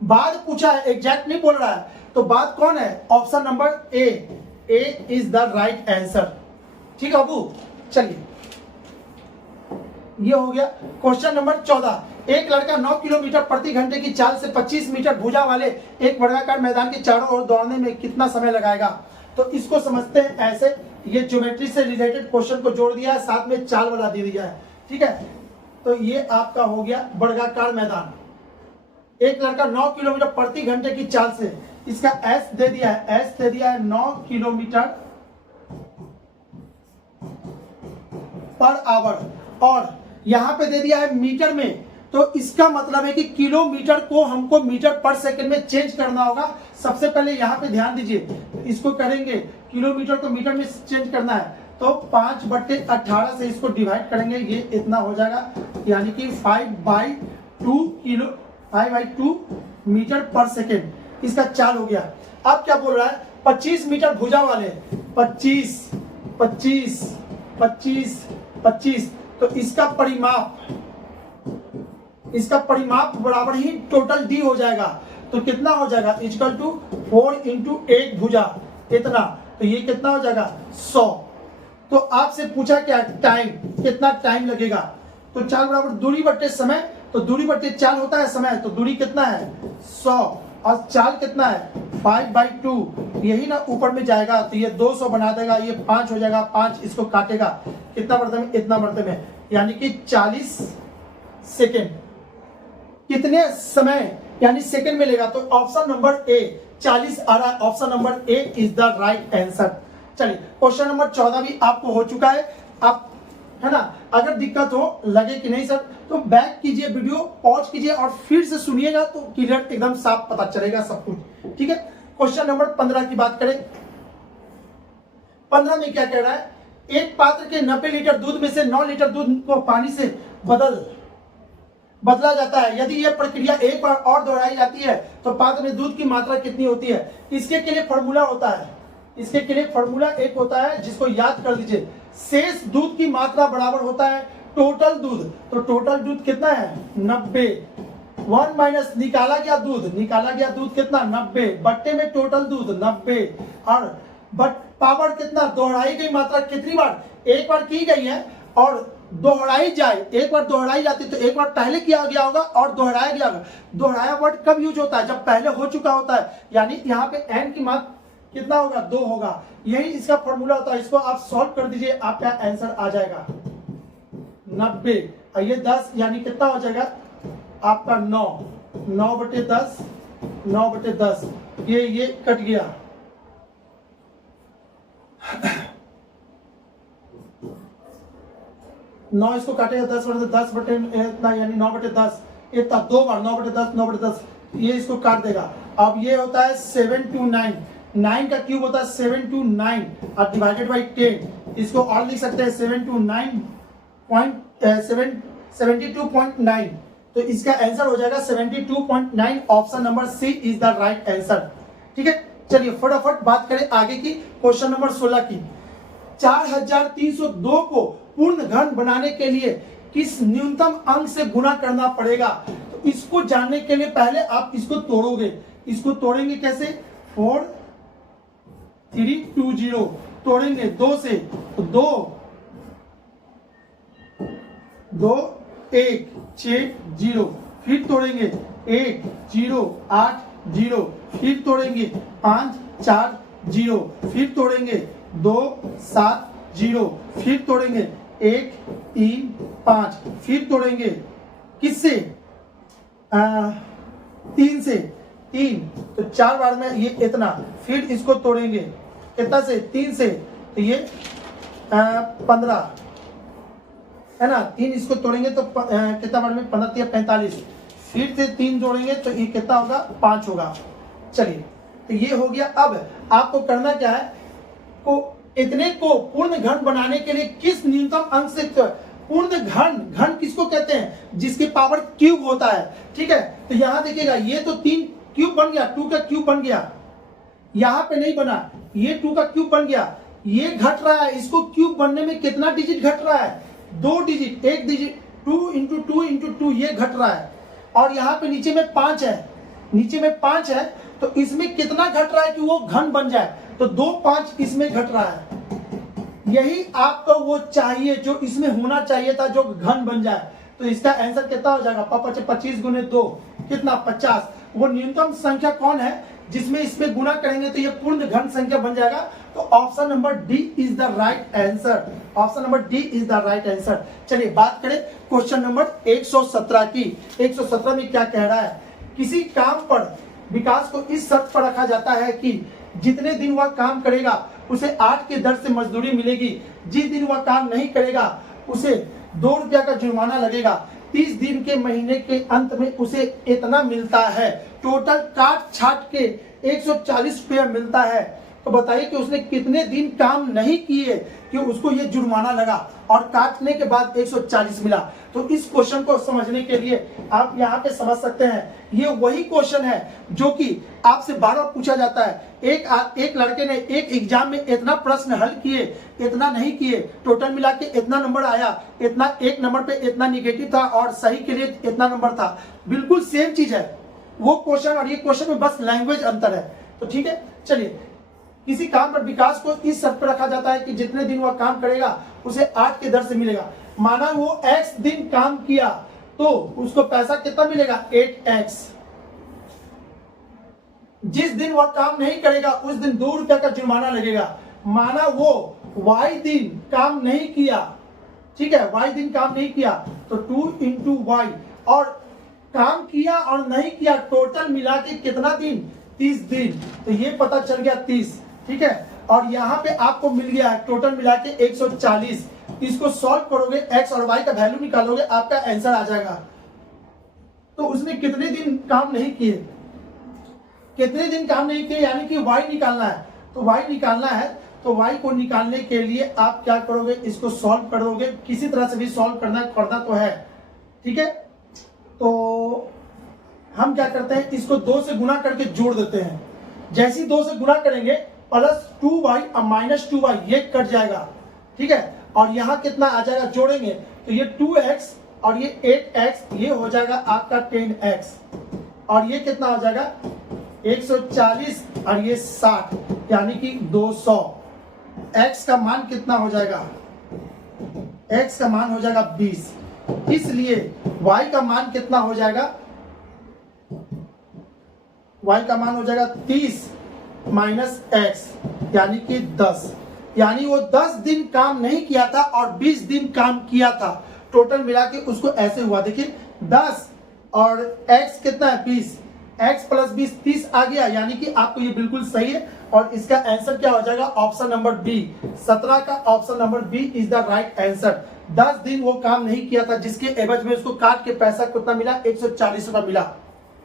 बाद पूछा है, एग्जैक्ट नहीं बोल रहा है, तो बाद कौन है? Option number A is the right answer. ठीक है बाबू, चलिए ये हो गया। क्वेश्चन नंबर 14, एक लड़का 9 किलोमीटर प्रति घंटे की चाल से 25 मीटर भुजा वाले एक वर्गाकार मैदान के चारों ओर दौड़ने में कितना समय लगाएगा? तो इसको समझते हैं ऐसे, ये ज्योमेट्री से रिलेटेड क्वेश्चन को जोड़ दिया है, साथ में चाल वाला दे दिया है। ठीक है, तो ये आपका हो गया वर्गाकार मैदान। एक लड़का 9 किलोमीटर प्रति घंटे की चाल से, इसका एस दे दिया है, एस दे दिया है 9 किलोमीटर पर आवर, और यहां पे दे दिया है मीटर में। तो इसका मतलब है कि किलोमीटर को हमको मीटर पर सेकंड में चेंज करना होगा। सबसे पहले यहाँ पे ध्यान दीजिए, इसको करेंगे, किलोमीटर को मीटर में चेंज करना है, तो 5/18 से इसको डिवाइड करेंगे, ये इतना हो जाएगा, यानी कि 5/2 मीटर पर सेकेंड इसका चाल हो गया। अब क्या बोल रहा है? 25 मीटर भुजा वाले, 25 25 25 25, तो इसका परिमाप बराबर ही टोटल डी हो जाएगा। तो कितना हो जाएगा? इक्वल टू 4 × 1 भुजा, इतना, तो ये कितना हो जाएगा? 100। तो आपसे पूछा क्या? टाइम, कितना टाइम लगेगा? तो चाल बराबर दूरी बट्टे समय, तो दूरी बट्टे चाल होता है समय, तो दूरी कितना है? 100, और चाल कितना है? 5/2, यही ना ऊपर में जाएगा, तो ये 200 बना देगा, ये 5 हो जाएगा, 5 इसको काटेगा, कितना बढ़ते में, इतना बढ़ते में, यानी कि 40 सेकेंड। कितने समय यानी सेकेंड में लेगा, तो ऑप्शन नंबर ए 40 आ रहा है, option number A is the right answer. चलिए क्वेश्चन नंबर 14 भी आपको हो चुका है, आप है ना। अगर दिक्कत हो, लगे कि नहीं सर, तो बैक कीजिए, वीडियो पॉज कीजिए और फिर से सुनिएगा, तो क्लियर एकदम साफ पता चलेगा सब कुछ, ठीक है। क्वेश्चन नंबर 15 की बात करें, 15 में क्या कह रहा है, एक पात्र के 90 लीटर दूध में से 9 लीटर दूध को पानी से बदला जाता है। यदि यह प्रक्रिया एक बार और दोहराई जाती है तो पात्र में दूध की मात्रा कितनी होती है। इसके के लिए फॉर्मूला होता है, इसके के लिए फॉर्मूला एक होता है जिसको याद कर लीजिए, शेष दूध की मात्रा बराबर होता है टोटल दूध। तो टोटल दूध कितना है, 90, 1 माइनस निकाला गया दूध कितना, 90, बट्टे में टोटल दूध 90, और बट पावर कितना, दोहराई गई मात्रा कितनी बार, एक बार की गई है और दोहराई जाए, एक बार दोहराई जाती तो एक बार पहले किया गया होगा और दोहराया गया होगा। दोहराया वर्ड कब यूज होता है, जब पहले हो चुका होता है, यानी यहाँ पे n की मात्रा कितना होगा, 2 होगा। यही इसका फॉर्मूला होता है, इसको आप सॉल्व कर दीजिए, आपका आंसर आ जाएगा 90, और ये 10 यानी कितना हो जाएगा आपका 9 बटे 10, 9 बटे 10, ये कट गया। नौ इसको काटेगा 10 बटे इतना, यानी 9 बटे 10, इतना 2 बार 9 बटे 10, 9 बटे 10, ये इसको काट देगा। अब ये होता है 7 to 9, 9 का क्यूब होता है 7 to 9 और डिवाइडेड बाई 10, इसको और लिख सकते हैं 7 to 72.9, तो इसका आंसर हो जाएगा 72.9, option number C is the right answer, ठीक है। चलिए फटाफट बात करें आगे की, क्वेश्चन नंबर 16 की। 4302 को पूर्ण घन बनाने के लिए किस न्यूनतम अंक से गुणा करना पड़ेगा। तो इसको जानने के लिए पहले आप इसको तोड़ोगे, इसको तोड़ेंगे कैसे, 4320 तोड़ेंगे 2 से, तो 2 1 6 0, फिर तोड़ेंगे 1 0 8 0, फिर तोड़ेंगे 5 4 0, फिर तोड़ेंगे 2 7 0, फिर तोड़ेंगे 1 3 5, फिर तोड़ेंगे किससे, 3 से, 3, तो 4 बार में ये इतना, फिर इसको तोड़ेंगे कितना से, 3 से, तो ये 15 है ना, 3 इसको तोड़ेंगे तो कितना बार में, 15 या 45, फिर से 3 जोड़ेंगे तो ये कितना होगा, 5 होगा। चलिए तो ये हो गया। अब आपको करना क्या है, को इतने को पूर्ण घन बनाने के लिए किस न्यूनतम अंक से, पूर्ण घन किसको कहते हैं, जिसके पावर क्यूब होता है, ठीक है। तो यहां देखिएगा, ये तो 3 क्यूब बन गया, 2 का क्यूब बन गया, यहां पे नहीं बना, ये 2 का क्यूब बन गया, ये घट रहा है, इसको क्यूब बनने में कितना डिजिट घट रहा है, 2 डिजिट, 1 डिजिट, 2 इंटू 2 इंटू 2, ये घट रहा है। और यहाँ पे नीचे में 5 है, नीचे में 5 है, तो इसमें कितना घट रहा है कि वो घन बन जाए, तो 2 5 इसमें घट रहा है। यही आपको वो चाहिए जो इसमें होना चाहिए था, जो घन बन जाए। तो इसका आंसर कितना हो जाएगा, 25 गुने 2 कितना, 50। वो न्यूनतम संख्या कौन है जिसमें इसमें गुना करेंगे तो ये पूर्ण घन संख्या बन जाएगा। तो option number D is the right answer, option number D is the right answer. चलिए बात करें क्वेश्चन नंबर 117 की। 117 में क्या कह रहा है, किसी काम पर विकास को इस शर्त पर रखा जाता है कि जितने दिन वह काम करेगा उसे 8 के दर से मजदूरी मिलेगी, जिस दिन वह काम नहीं करेगा उसे 2 रुपया का जुर्माना लगेगा, 30 दिन के महीने के अंत में उसे इतना मिलता है, टोटल काट छाट के 140 रुपया मिलता है। तो बताइए कि उसने कितने दिन काम नहीं किए कि उसको ये जुर्माना लगा और काटने के बाद 140 मिला। तो इस क्वेश्चन को समझने के लिए आप यहाँ पे समझ सकते हैं, ये वही क्वेश्चन है जो कि आपसे बार बार पूछा जाता है। एक लड़के ने एक एग्जाम में इतना प्रश्न हल किए, इतना नहीं किए, टोटल मिला के इतना नंबर आया, इतना एक नंबर पे इतना निगेटिव था और सही के लिए इतना नंबर था। बिल्कुल सेम चीज है वो क्वेश्चन और ये क्वेश्चन में, बस लैंग्वेज अंतर है। तो ठीक है, चलिए किसी काम पर विकास को इस शर्त पर रखा जाता है कि जितने दिन वह काम करेगा उसे 8 के दर से मिलेगा। माना वो x दिन काम किया तो उसको पैसा कितना मिलेगा, 8x। जिस दिन वह काम नहीं करेगा उस दिन 2 रुपया का जुर्माना लगेगा। माना वो y दिन काम नहीं किया ठीक है, y दिन काम नहीं किया तो 2 इंटू वाई, और काम किया और नहीं किया टोटल मिला के कितना दिन, 30 दिन, तो ये पता चल गया 30, ठीक है। और यहाँ पे आपको मिल गया है टोटल मिला के 140। इसको सॉल्व करोगे, x और y का वैल्यू निकालोगे, आपका आंसर आ जाएगा। तो उसने कितने दिन काम नहीं किए, कितने दिन काम नहीं किए, यानी कि y निकालना है। तो y निकालना है, तो y को निकालने के लिए आप क्या करोगे, इसको सॉल्व करोगे, किसी तरह से भी सॉल्व करना तो है, ठीक है। तो हम क्या करते हैं, इसको 2 से गुना करके जोड़ देते हैं। जैसे ही 2 से गुना करेंगे प्लस 2y और माइनस 2y ये कट जाएगा, ठीक है। और यहाँ कितना आ जाएगा, जोड़ेंगे तो ये 2x और ये 8x, ये हो जाएगा आपका 10x, और ये कितना हो जाएगा 140 और ये 60, यानी कि 200। x का मान कितना हो जाएगा, x का मान हो जाएगा 20, इसलिए y का मान कितना हो जाएगा, y का मान हो जाएगा 30 माइनस x, यानी कि 10। यानी वो 10 दिन काम नहीं किया था और 20 दिन काम किया था, टोटल मिला के उसको ऐसे हुआ। देखिए 10 और x कितना है 20, x प्लस 20 30 आ गया, यानी कि आपको ये बिल्कुल सही है। और इसका आंसर क्या हो जाएगा, ऑप्शन नंबर बी, 17 का option number B is the right answer. 10 दिन वो काम नहीं किया था, जिसके एवज में उसको काट के पैसा कितना मिला, 140 रुपया मिला,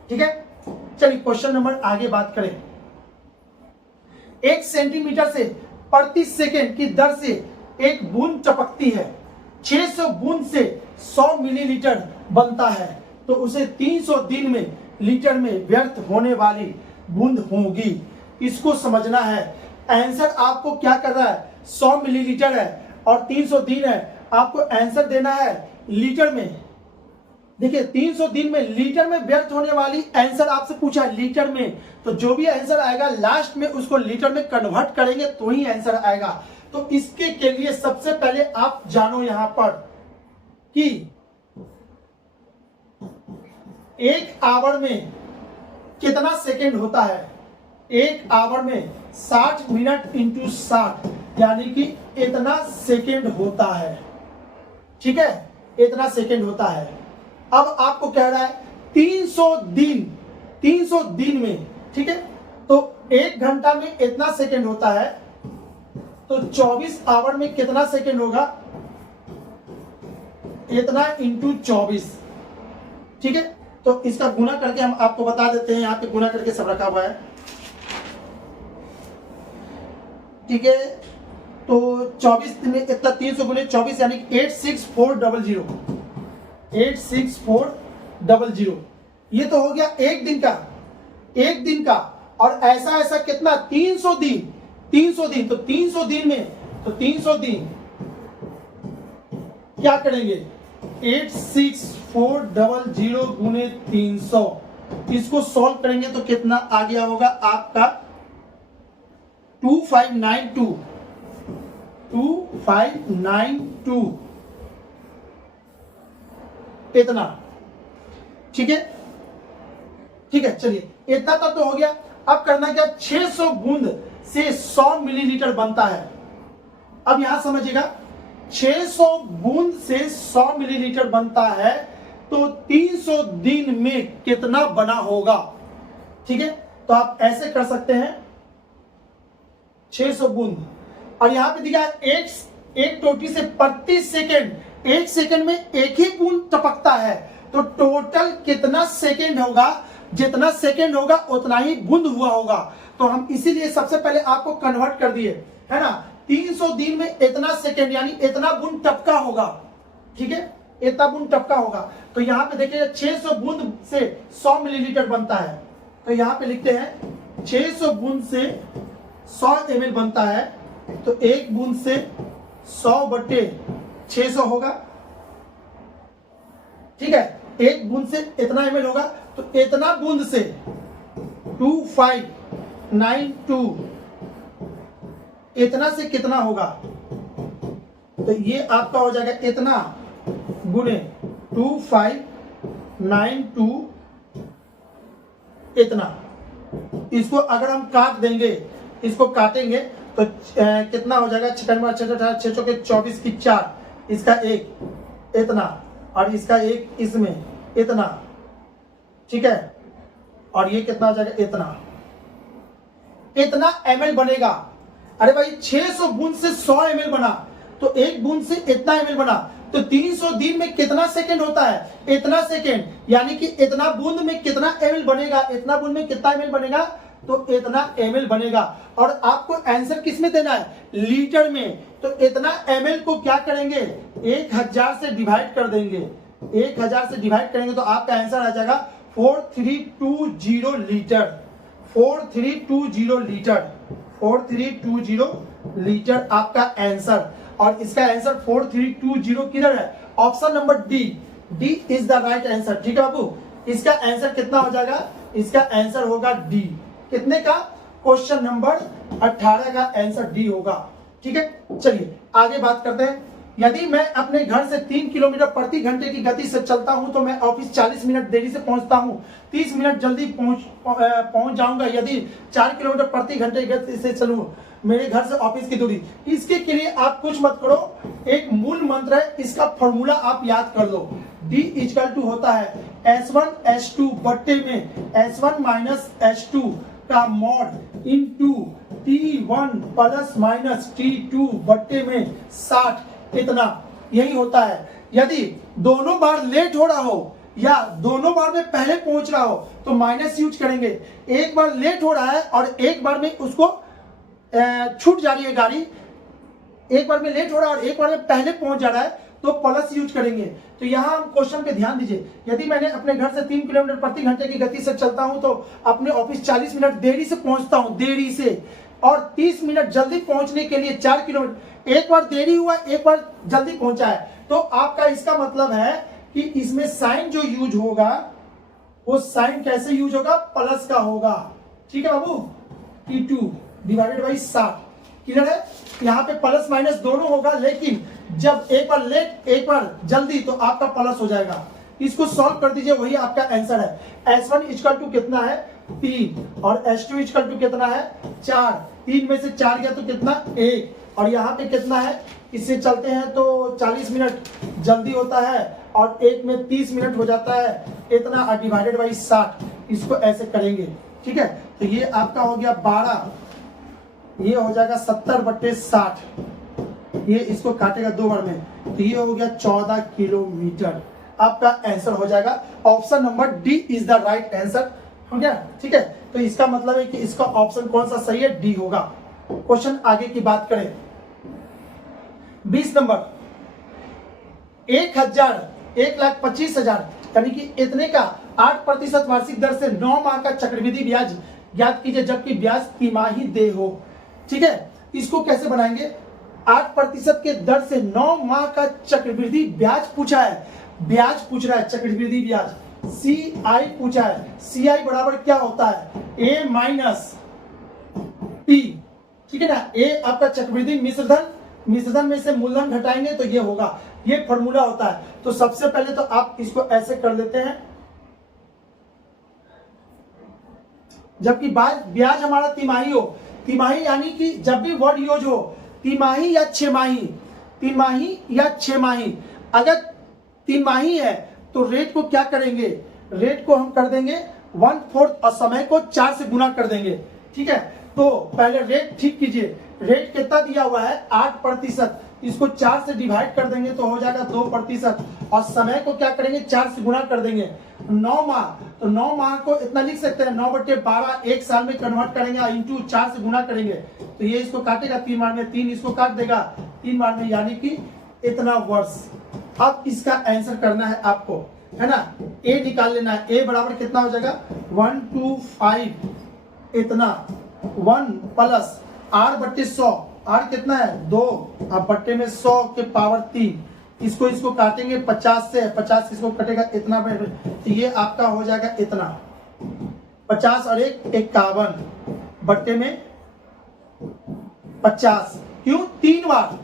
ठीक है। चलिए क्वेश्चन नंबर आगे बात करें। 1 सेंटीमीटर से प्रति सेकेंड की दर से एक बूंद टपकती है, 600 बूंद से 100 मिलीलीटर बनता है, तो उसे 300 दिन में लीटर में व्यर्थ होने वाली बूंद होगी। इसको समझना है। आंसर आपको क्या कर रहा है, 100 मिलीलीटर है और 300 दिन है, आपको आंसर देना है लीटर में। देखिए 300 दिन में लीटर में व्यर्थ होने वाली आंसर आपसे पूछा है लीटर में, तो जो भी आंसर आएगा लास्ट में उसको लीटर में कन्वर्ट करेंगे तो ही आंसर आएगा। तो इसके के लिए सबसे पहले आप जानो यहां पर कि 1 आवर में कितना सेकेंड होता है। 1 आवर में 60 मिनट इंटू 60, यानी कि इतना सेकेंड होता है, ठीक है, इतना सेकेंड होता है। अब आपको कह रहा है 300 दिन में, ठीक है, तो 1 घंटा में इतना सेकेंड होता है, तो 24 आवर में कितना सेकेंड होगा, इतना इंटू 24, ठीक है। तो इसका गुना करके हम आपको बता देते हैं, यहां पे गुना करके सब रखा हुआ है, ठीक है। तो 24 में इतना 300 गुने 24, यानी 86400, 86400, ये तो हो गया 1 दिन का, 1 दिन का। और ऐसा ऐसा कितना, 300 दिन, 300 दिन, तो 300 दिन में, तो 300 दिन क्या करेंगे, 86400 गुने 300, इसको सॉल्व करेंगे तो कितना आ गया होगा आपका 2592 इतना, ठीक है, ठीक है। चलिए इतना तक तो हो गया। अब करना क्या, 600 बूंद से 100 मिलीलीटर बनता है। अब यहां समझिएगा, 600 बूंद से 100 मिलीलीटर बनता है, तो 300 दिन में कितना बना होगा, ठीक है। तो आप ऐसे कर सकते हैं, 600 बूंद, और यहां पे दिखा एक टोटी से प्रति सेकेंड, 1 सेकेंड में 1 ही बूंद टपकता है, तो टोटल कितना सेकेंड होगा, जितना सेकेंड होगा उतना ही बूंद हुआ होगा। तो हम इसीलिए सबसे पहले आपको कन्वर्ट कर दिए, है ना। 300 दिन में इतना सेकेंड, यानी इतना बूंद टपका होगा, ठीक है, इतना बूंद टपका होगा। तो यहां पे देखिए 600 बूंद से 100 मिलीलीटर बनता है, तो यहां पे लिखते हैं 600 बूंद से 100 ml बनता है, तो 1 बूंद से 100/600 होगा, ठीक है। 1 बूंद से इतना ml होगा, तो इतना बूंद से 2592, इतना से कितना होगा, तो ये आपका हो जाएगा इतना गुने 2592 इतना। इसको अगर हम काट देंगे, इसको काटेंगे तो कितना हो जाएगा, 6 के 24 की 4, इसका एक इतना, और इसका एक इसमें इतना, ठीक है, और ये कितना हो जाएगा इतना, इतना ml बनेगा। अरे भाई 600 बूंद से 100 ml बना, तो एक बूंद से इतना ml बना, तो 300 दिन में कितना सेकंड होता है, इतना सेकंड, यानी कि इतना बूंद में कितना ml बनेगा, इतना बूंद में कितना ml बनेगा, तो इतना ml बनेगा। और आपको आंसर किस में देना है, लीटर में। तो इतना ml को क्या करेंगे, 1000 से डिवाइड कर देंगे, 1000 से डिवाइड करेंगे तो आपका आंसर आ जाएगा 4320 लीटर, 4320 लीटर, 4320 लीटर आपका आंसर। और इसका आंसर 4320 किधर है, option number D, D is the right answer. ठीक है बाबू, इसका आंसर कितना हो जाएगा, इसका आंसर होगा डी। कितने का, क्वेश्चन नंबर 18 का आंसर डी होगा। ठीक है, चलिए आगे बात करते हैं। यदि मैं अपने घर से 3 किलोमीटर प्रति घंटे की गति से चलता हूं तो मैं ऑफिस 40 मिनट देरी से पहुंचता हूं, 30 मिनट जल्दी पहुंच जाऊंगा यदि 4 किलोमीटर प्रति घंटे की गति से चलूं मेरे घर से ऑफिस की दूरी। इसके लिए आप कुछ मत करो, एक मूल मंत्र है, इसका फॉर्मूला आप याद कर लो। D इक्वल टू होता है S1 S2 बट्टे में S1 माइनस S2 का mod into T1 plus minus T2 बट्टे में 60, इतना, यही होता है। यदि दोनों बार लेट हो रहा हो या दोनों बार में पहले पहुंच रहा हो तो माइनस यूज करेंगे। एक बार लेट हो रहा है और एक बार में उसको छूट जा रही है गाड़ी, एक बार में लेट हो रहा है और एक बार में पहले पहुंच जा रहा है तो प्लस यूज करेंगे। तो यहाँ हम क्वेश्चन पे ध्यान दीजिए, यदि मैंने अपने घर से 3 किलोमीटर प्रति घंटे की गति से चलता हूं तो अपने ऑफिस 40 मिनट देरी से पहुंचता हूं, देरी से, और 30 मिनट जल्दी पहुंचने के लिए 4 किलोमीटर, एक बार देरी हुआ एक बार जल्दी पहुंचा है। तो आपका इसका मतलब है कि इसमें साइन जो यूज होगा वो साइन कैसे यूज होगा, प्लस का होगा। ठीक है बाबू, T2 डिवाइडेड बाई 60, क्लियर है। यहाँ पे प्लस माइनस दोनों होगा, लेकिन जब एक बार लेट एक बार जल्दी तो आपका प्लस हो जाएगा। इसको सॉल्व कर दीजिए, वही आपका आंसर है। S1 इक्वल टू कितना है 3 और S2 इक्वल टू कितना है 4, 3 में से 4 गया तो कितना 1, और यहाँ पे कितना है, इससे चलते हैं तो 40 मिनट जल्दी होता है और एक में 30 मिनट हो जाता है, इतना डिवाइडेड बाई 60, इसको ऐसे करेंगे। ठीक है, तो ये आपका हो गया 12, ये हो जाएगा 70 बट्टे 60, ये इसको काटेगा 2 बार में, तो ये हो गया 14 किलोमीटर। आपका आंसर हो जाएगा option number D is the right answer, हो गया। ठीक है, तो इसका मतलब है कि इसका ऑप्शन कौन सा सही है, डी होगा। क्वेश्चन आगे की बात करें, 20 नंबर, 1,25,000 यानी कि इतने का 8% वार्षिक दर से 9 माह का चक्रवृद्धि ब्याज ज्ञात कीजिए जबकि ब्याज तिमाही देय हो। ठीक है, इसको कैसे बनाएंगे, 8% के दर से 9 माह का चक्रवृद्धि ब्याज पूछा है, ब्याज पूछ रहा है, चक्रवृद्धि ब्याज, CI पूछा है। CI बराबर क्या होता है, A माइनस P। ठीक है ना, A आपका चक्रवृद्धि मिश्रधन, मिश्रधन में से मूलधन घटाएंगे तो ये होगा, ये फॉर्मूला होता है। तो सबसे पहले तो आप इसको ऐसे कर लेते हैं, जबकि ब्याज हमारा तिमाही हो, तिमाही यानी कि जब भी वर्ड यूज हो तिमाही या छमाही, तिमाही या छमाही, अगर तिमाही है तो रेट को क्या करेंगे, रेट को हम कर देंगे 1/4 और समय को 4 से गुना कर देंगे। ठीक है, तो पहले रेट ठीक कीजिए, रेट कितना दिया हुआ है 8%, इसको 4 से डिवाइड कर देंगे तो हो जाएगा 2%, और समय को क्या करेंगे 4 से गुना कर देंगे। 9 माह, तो 9 माह को इतना लिख सकते हैं 9/12, 1 साल में कन्वर्ट करेंगे इंटू 4 से गुना करेंगे तो ये इसको काटेगा 3 बार में, 3 इसको काट देगा 3 बार में, यानी कि इतना वर्ष। अब इसका आंसर करना है आपको, है ना, ए निकाल लेना है। ए बराबर कितना हो जाएगा 125, इतना 1 प्लस R/100, R कितना है 2, अब बट्टे में 100 के पावर 3, इसको काटेंगे 50 से, 50 इसको कटेगा इतना, तो ये आपका हो जाएगा इतना 50 और 1 51 बट्टे में 50, क्यों 3 बार,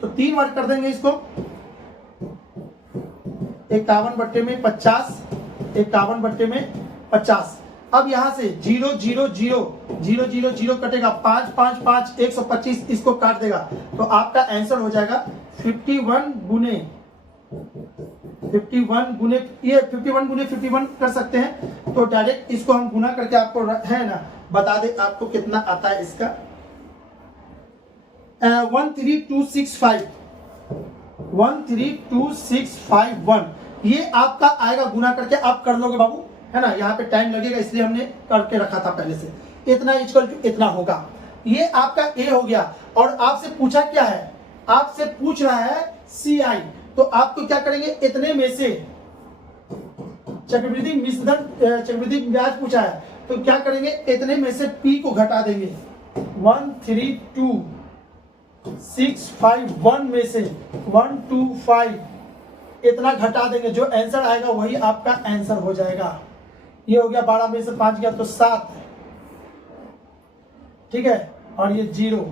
तो 3 बार कर देंगे इसको, 51 बट्टे में 50, 51 बट्टे में 50। अब यहां से 0 0 0 0 0 0 कटेगा, 5 5 5 125, इसको काट देगा तो आपका आंसर हो जाएगा 51 गुने 51 ये 51 गुने 51 कर सकते हैं। तो डायरेक्ट इसको हम गुना करके आपको है ना बता दे आपको कितना आता है इसका। 13265 ये आपका आएगा गुना करके आप कर लोगे बाबू, है ना। यहाँ पे टाइम लगेगा इसलिए हमने करके रखा था पहले से। इतना इक्वल टू इतना होगा, ये आपका ए हो गया। और आपसे पूछा क्या है, आपसे पूछ रहा है CI, तो आपको क्या करेंगे, इतने में से चक्रवृद्धि मिश्रधन चक्रवृद्धि ब्याज पूछा है तो क्या करेंगे, इतने में से P को घटा देंगे। 132,651 में से 125 इतना घटा देंगे, जो आंसर आएगा वही आपका आंसर हो जाएगा। ये हो गया 12 में से 5 गया तो 7, ठीक है। और ये 0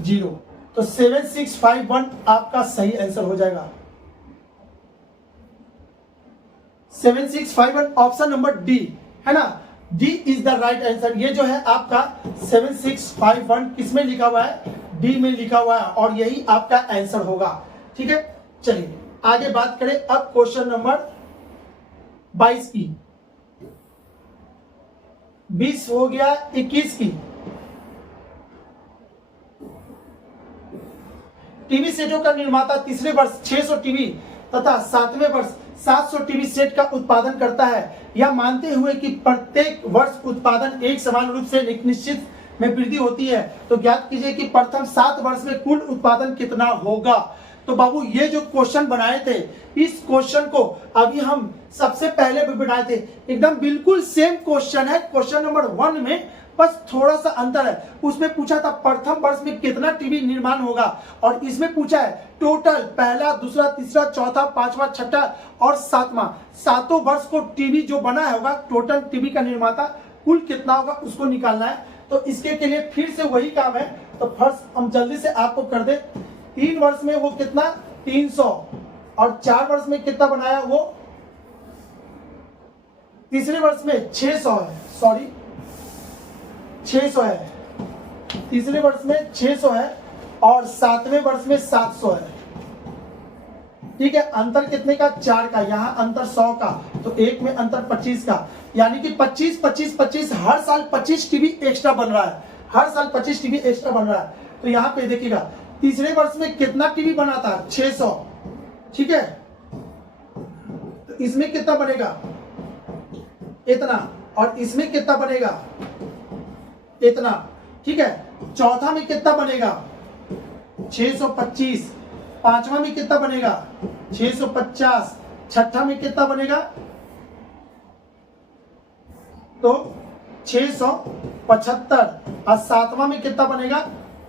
0 तो 7651 आपका सही आंसर हो जाएगा। 7651 ऑप्शन नंबर डी, है ना। D is the right answer. ये जो है आपका 7651 किसमें लिखा हुआ है, डी में लिखा हुआ है, और यही आपका आंसर होगा, ठीक है। चलिए आगे बात करें अब क्वेश्चन नंबर 22 की। 20 हो गया 21 की। टीवी सेटों का निर्माता तीसरे वर्ष 600 टीवी तथा 7वें वर्ष 700 टीवी सेट का उत्पादन करता है, यह मानते हुए कि प्रत्येक वर्ष उत्पादन एक समान रूप से निश्चित में वृद्धि होती है, तो ज्ञात कीजिए कि प्रथम 7 वर्ष में कुल उत्पादन कितना होगा। तो बाबू ये जो क्वेश्चन बनाए थे, इस क्वेश्चन को अभी हम सबसे पहले भी बनाए थे, एकदम बिल्कुल सेम क्वेश्चन है क्वेश्चन नंबर 1 में, बस थोड़ा सा अंतर है। उसमें पूछा था प्रथम वर्ष में कितना टीवी निर्माण होगा, और इसमें पूछा है टोटल पहला, दूसरा, तीसरा, चौथा, पांचवा, छठा और सातवां, सातों वर्ष को टीवी जो बना होगा, टोटल टीवी का निर्माता कुल कितना होगा उसको निकालना है। तो इसके लिए फिर से वही काम है। तो फर्स्ट हम जल्दी से आपको कर दे। 3 वर्ष में वो कितना 300, और 4 वर्ष में कितना बनाया वो, तीसरे वर्ष में 600 है, सॉरी 600 है, तीसरे वर्ष में 600 है, और 7वें वर्ष में 700 है, ठीक है। अंतर कितने का, 4 का, यहाँ अंतर 100 का, तो एक में अंतर 25 का, यानी कि 25 25 25 हर साल 25 टीवी एक्स्ट्रा बन रहा है, हर साल 25 टीवी एक्स्ट्रा बन रहा है। तो यहाँ पे देखिएगा तीसरे वर्ष में कितना टीवी बना था, 600, ठीक है। तो इसमें कितना बनेगा, इतना, और इसमें कितना बनेगा, इतना, ठीक है। चौथा में कितना बनेगा, 625, पांचवा में कितना बनेगा, 650, छठा में कितना बनेगा, तो 675, और सातवां में कितना बनेगा,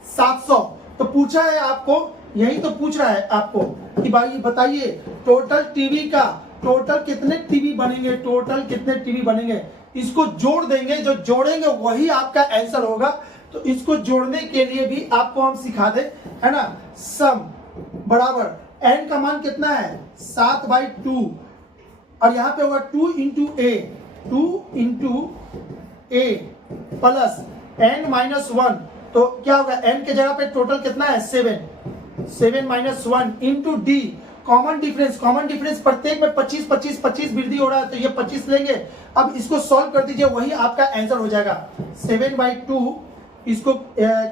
700। तो पूछा है आपको, यही तो पूछ रहा है आपको कि भाई बताइए टोटल टीवी का, टोटल कितने टीवी बनेंगे, टोटल कितने टीवी बनेंगे। इसको जोड़ देंगे, जो जोड़ेंगे वही आपका आंसर होगा। तो इसको जोड़ने के लिए भी आपको हम सिखा दे, है ना। सम बराबर n का मान कितना है, 7/2, और यहाँ पे होगा 2 इंटू ए प्लस n माइनस 1, तो क्या होगा, n के जगह पे टोटल कितना है 7 minus 1 into D, common difference प्रत्येक में 25 25 25 वृद्धि हो रहा है, तो ये 25 लेंगे। अब इसको सॉल्व कर दीजिए, वही आपका आंसर हो जाएगा। 7/2 इसको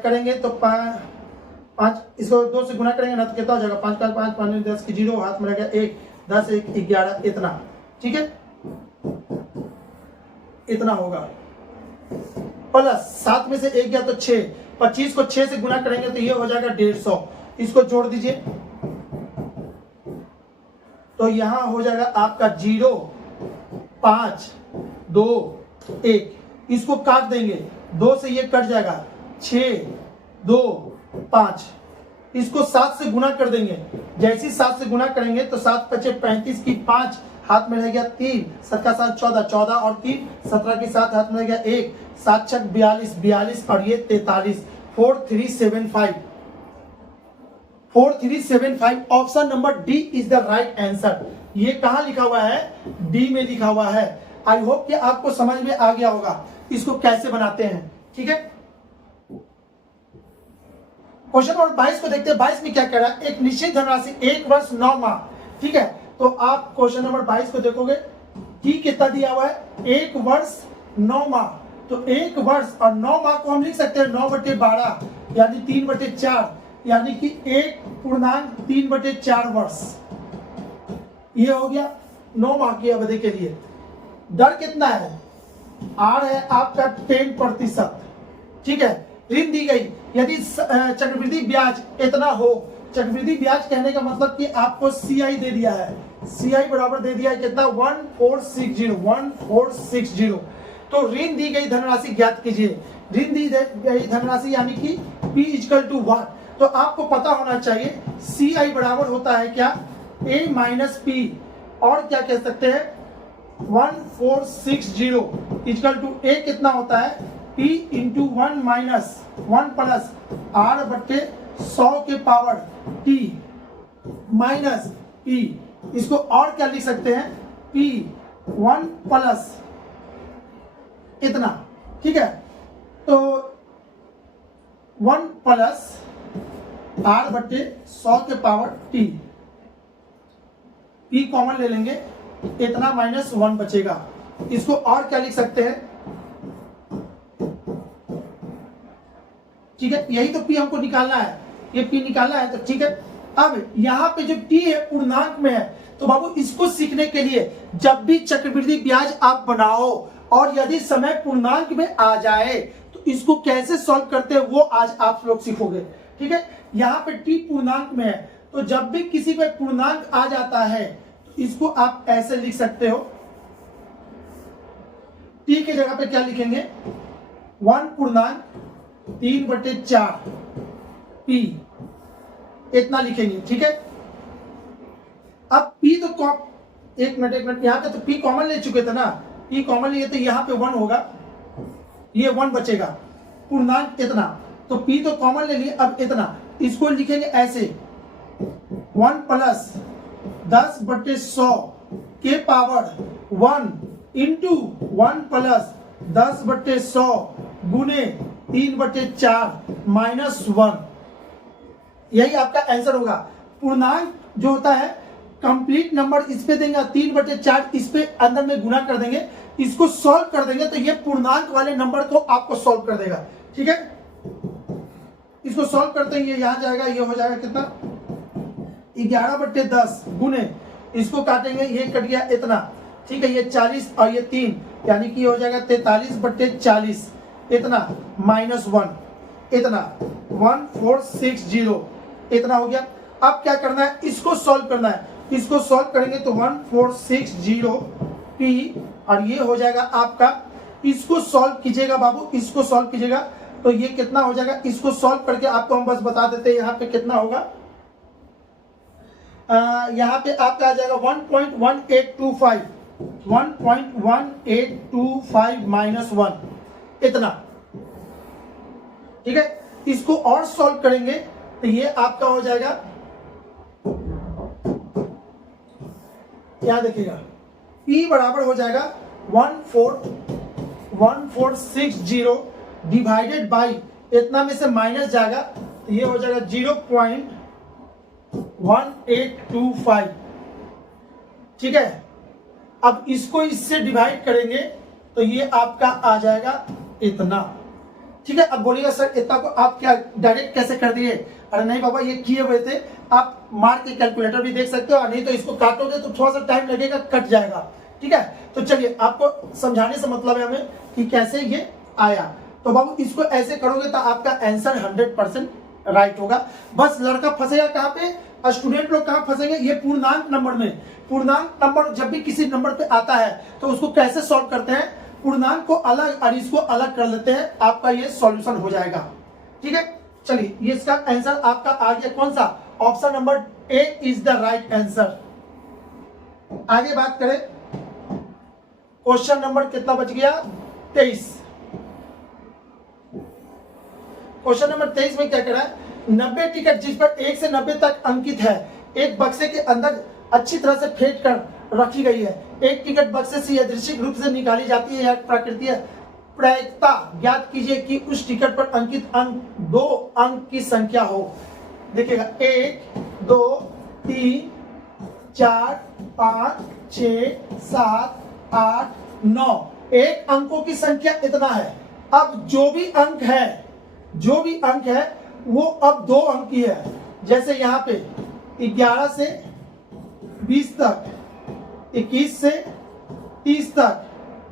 करेंगे तो 5, इसको 2 से गुना करेंगे ना तो कितना हो जाएगा, 5 का 5 5 10 की 0, हाथ में रहेगा 1, 10 1 11, इतना, ठीक है। इतना होगा प्लस 7 में से 1 गया तो 6, 25 को 6 से गुना करेंगे तो ये हो जाएगा 150। इसको जोड़ दीजिए तो यहां हो जाएगा आपका 0 5 2 1, इसको काट देंगे, 2 से ये कट जाएगा, 6 2 5, इसको 7 से गुना कर देंगे। जैसे 7 से गुना करेंगे तो 7 5 35 की 5, हाथ में रह गया 3, 7 का 7 14, 14 और 3 17 की 7, हाथ में रह गया 1, 7 6 42, 42 और ये 43, 4375 option number D is the right answer. ये कहां लिखा हुआ है, डी में लिखा हुआ है। आई होप कि आपको समझ में आ गया होगा इसको कैसे बनाते हैं, ठीक है। क्वेश्चन नंबर 22 को देखते हैं। 22 में क्या कह रहा है, एक निश्चित धनराशि 1 वर्ष 9 माह, ठीक है। तो आप क्वेश्चन नंबर 22 को देखोगे कि कितना दिया हुआ है, 1 वर्ष 9 माह। तो 1 वर्ष और 9 माह को हम लिख सकते हैं 9/12 यानी 3/4, यानी कि 1.3/4 वर्ष। ये हो गया 9 माह की अवधि के लिए। दर कितना है, आर है आपका 10%, ठीक है। ऋण दी गई, यदि चक्रवृद्धि ब्याज इतना हो, चक्रवृद्धि ब्याज कहने का मतलब कि आपको सीआई दे दिया है, सीआई बराबर दे दिया है कितना, 1460। तो ऋण दी गई धनराशि ज्ञात कीजिए। ऋण दी गई धनराशि यानी कि P = 1। तो आपको पता होना चाहिए सीआई बराबर होता है क्या, A - P, और क्या कह सकते हैं 1460 = A कितना होता है, P × 1 - 1 + R/100 के पावर T माइनस P। इसको और क्या लिख सकते हैं, P 1 + इतना, ठीक है। तो 1 + R/100 के पावर T, P कॉमन ले लेंगे, इतना -1 बचेगा। इसको और क्या लिख सकते हैं, ठीक है। यही तो P हमको निकालना है, ये P निकालना है, तो ठीक है। अब यहाँ पे जो T है पूर्णांक में है, तो बाबू इसको सीखने के लिए जब भी चक्रवृद्धि ब्याज आप बनाओ और यदि समय पूर्णांक में आ जाए तो इसको कैसे सॉल्व करते हैं वो आज आप लोग सीखोगे, ठीक है। यहाँ पे T पूर्णांक में है, तो जब भी किसी पे पूर्णांक आ जाता है तो इसको आप ऐसे लिख सकते हो। T की जगह पे क्या लिखेंगे, 1.3/4 P, इतना लिखेंगे, ठीक है। अब P तो एक मिनट यहाँ पे तो P कॉमन ले चुके थे ना, P कॉमन लिए तो यहाँ पे 1 होगा, ये 1 बचेगा, पूर्णांक इतना, तो P तो कॉमन ले लिए। अब इतना, इसको लिखेंगे ऐसे 1 + 10/100 के पावर 1 × 1 + 10/100 गुने 3/4 -1। यही आपका आंसर होगा। पूर्णांक जो होता है कंप्लीट नंबर इस पे देंगे, 3/4 इस पे अंदर में गुना कर देंगे, इसको सॉल्व कर देंगे तो ये पूर्णांक वाले नंबर को आपको सॉल्व कर देगा, ठीक है। इसको सॉल्व करते हैं, ये यहां जाएगा, ये हो जाएगा कितना, 11/10 गुने, इसको काटेंगे, ये कट गया इतना, ठीक है। ये 40 और ये 3 यानी कि हो जाएगा 43/40, इतना -1, इतना 1460, इतना हो गया। अब क्या करना है, इसको सॉल्व करना है। इसको सॉल्व करेंगे तो 1460 P, और ये हो जाएगा आपका, इसको सॉल्व कीजिएगा बाबू, इसको सॉल्व कीजिएगा तो ये कितना हो जाएगा। इसको सॉल्व करके आपको हम बस बता देते हैं यहाँ पे कितना होगा। यहाँ पे आपका आ जाएगा 1.1825, 1.1825 -1, इतना, ठीक है। इसको और सॉल्व करेंगे तो ये आपका हो जाएगा, क्या देखिएगा, P बराबर हो जाएगा 1460 डिवाइडेड बाई, इतना में से माइनस जाएगा तो ये हो जाएगा 0.1825, ठीक है। अब इसको इससे डिवाइड करेंगे तो ये आपका आ जाएगा इतना, ठीक है। अब बोलिएगा सर इतना को आप क्या डायरेक्ट कैसे कर दिए, अरे नहीं बाबा, ये किए हुए थे, आप मार के कैलकुलेटर भी देख सकते हो, और नहीं तो इसको काटोगे तो थोड़ा सा टाइम लगेगा, कट जाएगा, ठीक है। तो चलिए आपको समझाने से मतलब है हमें कि कैसे ये आया। तो बाबू इसको ऐसे करोगे तो आपका आंसर 100% राइट होगा। बस लड़का फंसेगा कहाँ पे, स्टूडेंट लोग कहाँ फंसेंगे, ये पूर्णांक नंबर में। पूर्णांक नंबर जब भी किसी नंबर पे आता है तो उसको कैसे सॉल्व करते हैं, पूर्णांक को अलग और इसको अलग कर लेते हैं, आपका ये सॉल्यूशन हो जाएगा, ठीक है। चलिए ये इसका आंसर आपका आ गया, कौन सा, option number A is the right answer. आगे बात करें, क्वेश्चन नंबर कितना बच गया, 23। क्वेश्चन नंबर 23 में क्या कह रहा है, 90 टिकट जिस पर 1 से 90 तक अंकित है एक बक्से के अंदर अच्छी तरह से फेंट कर रखी गई है। एक टिकट बक्से से यादृच्छिक रूप से निकाली जाती है या प्रकृति प्रायिकता ज्ञात कीजिए कि उस टिकट पर अंकित अंक 2 अंक की संख्या हो। देखिएगा 1 2 3 4 5 6 7 8 9 एक अंकों की संख्या इतना है। अब जो भी अंक है वो अब 2 अंक की है। जैसे यहाँ पे 11 से 20 तक, 21 से 30 तक,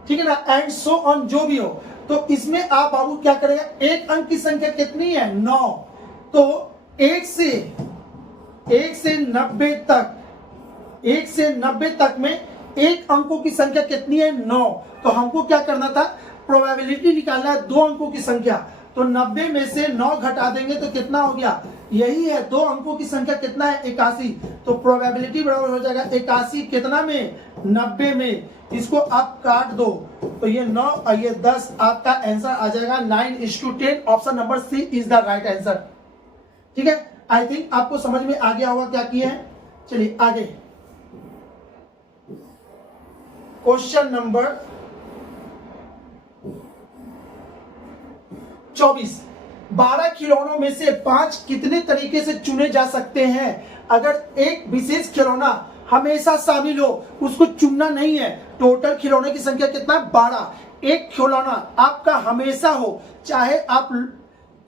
ठीक है ना, एंड सो ऑन, जो भी हो। तो इसमें आप बाबू क्या करेगा, एक अंक की संख्या कितनी है 9, तो 1 से 90 तक में एक अंकों की संख्या कितनी है 9। तो हमको क्या करना था, प्रोबेबिलिटी निकालना है 2 अंकों की संख्या। तो 90 में से 9 घटा देंगे तो कितना हो गया, यही है 2 अंकों की संख्या कितना है 81। तो प्रोबेबिलिटी बराबर हो जाएगा 81 कितना में 90 में। इसको आप काट दो तो ये 9 और ये 10, आपका आंसर आ जाएगा 9:10। Option number C is the right answer. ठीक है, आई थिंक आपको समझ में आ गया होगा क्या किए हैं। चलिए आगे, क्वेश्चन नंबर 24। 12 खिलौनों में से 5 कितने तरीके से चुने जा सकते हैं। अगर एक विशेष खिलौना हमेशा शामिल हो, उसको चुनना नहीं है। टोटल खिलौने की संख्या कितना है 12। एक खिलौना आपका हमेशा हो, चाहे आप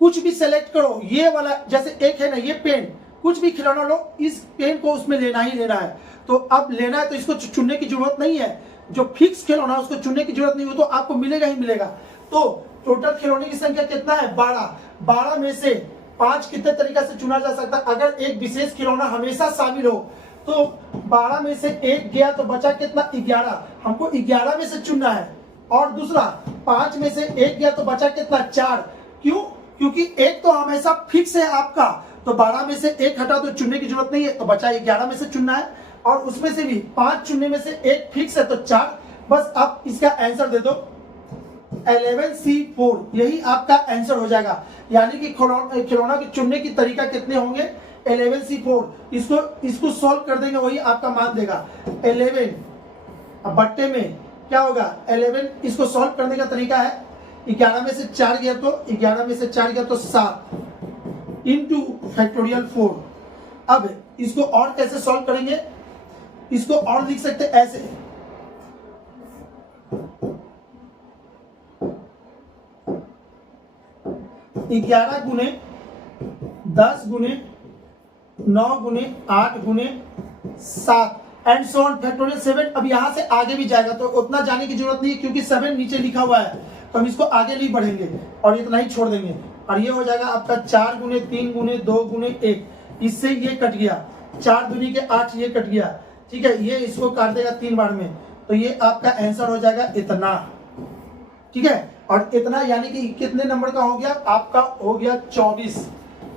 कुछ भी सेलेक्ट करो, ये वाला जैसे एक है ना ये पेन, कुछ भी खिलौना लो, इस पेन को उसमें लेना ही लेना है। तो अब लेना है तो इसको चुनने की जरूरत नहीं है। जो फिक्स खिलौना उसको चुनने की जरूरत नहीं हो, तो आपको मिलेगा ही मिलेगा। तो टोटल खिलौने की संख्या कितना है 12। 12 में से 5 कितने तरीका से चुना जा सकता है। अगर एक विशेष खिलौना हमेशा शामिल हो तो 12 में से 1 गया तो बचा कितना 11, हमको 11 में से चुनना है। और दूसरा 5 में से 1 गया तो बचा कितना 4। क्यों, क्योंकि एक तो हमेशा फिक्स है आपका, तो 12 में से 1 हटा तो चुनने की जरूरत नहीं है, तो बचा 11 में से चुनना है। और उसमें से भी 5 चुनने में से 1 फिक्स है तो 4। बस आप इसका आंसर दे दो 11C4, यही आपका आंसर हो जाएगा। यानी कि खिलौना के चुनने की तरीका कितने होंगे 11C4। इसको सॉल्व कर देंगे, वही आपका मान देगा 11। अब बट्टे में क्या होगा 11, इसको सॉल्व करने का तरीका है 11 में से 4 गया तो 11 में से 4 गया तो 7 इंटू फैक्टोरियल 4। अब इसको और कैसे सॉल्व करेंगे, इसको और लिख सकते ऐसे, ग्यारह गुने 10 गुने 9 गुने 8 गुने 7 एंड सो ऑन फैक्टोरियल 7। अब यहां से आगे भी जाएगा तो उतना जाने की जरूरत नहीं है, क्योंकि 7 नीचे लिखा हुआ है, तो हम इसको आगे नहीं बढ़ेंगे और इतना ही छोड़ देंगे। और ये हो जाएगा आपका 4 गुने 3 गुने 2 गुने 1, इससे ये कट गया, 4 दूनी के 8 ये कट गया। ठीक है, ये इसको काट देगा 3 बार में, तो ये आपका आंसर हो जाएगा इतना। ठीक है, और इतना यानी कि कितने नंबर का हो गया, आपका हो गया 24।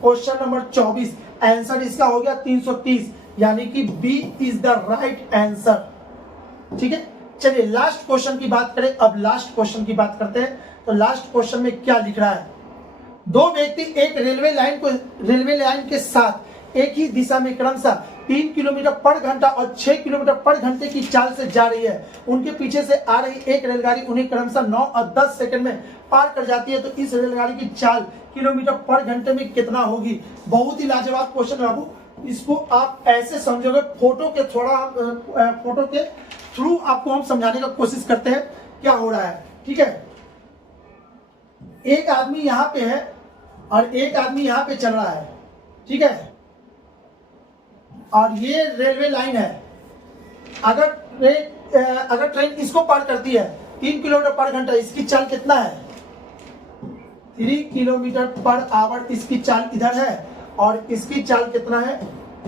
क्वेश्चन नंबर 24, आंसर इसका हो गया 330, यानी कि B is the right answer. ठीक है, चलिए लास्ट क्वेश्चन की बात करें। अब लास्ट क्वेश्चन की बात करते हैं, तो लास्ट क्वेश्चन में क्या लिख रहा है, 2 व्यक्ति एक रेलवे लाइन के साथ एक ही दिशा में क्रमशः 3 किलोमीटर पर घंटा और 6 किलोमीटर पर घंटे की चाल से जा रही है। उनके पीछे से आ रही एक रेलगाड़ी उन्हें क्रमशः 9 और 10 सेकंड में पार कर जाती है। तो इस रेलगाड़ी की चाल किलोमीटर पर घंटे में कितना होगी। बहुत ही लाजवाब क्वेश्चन बाबू, इसको आप ऐसे समझोगे, फोटो के थ्रू आपको हम समझाने का कोशिश करते हैं क्या हो रहा है। ठीक है, एक आदमी यहाँ पे है और एक आदमी यहाँ पे चल रहा है। ठीक है, और ये रेलवे लाइन है। अगर ट्रेन इसको पार करती है 3 किलोमीटर पर घंटा, इसकी चाल कितना है 3 किलोमीटर पर आवर, इसकी चाल इधर है, और इसकी चाल कितना है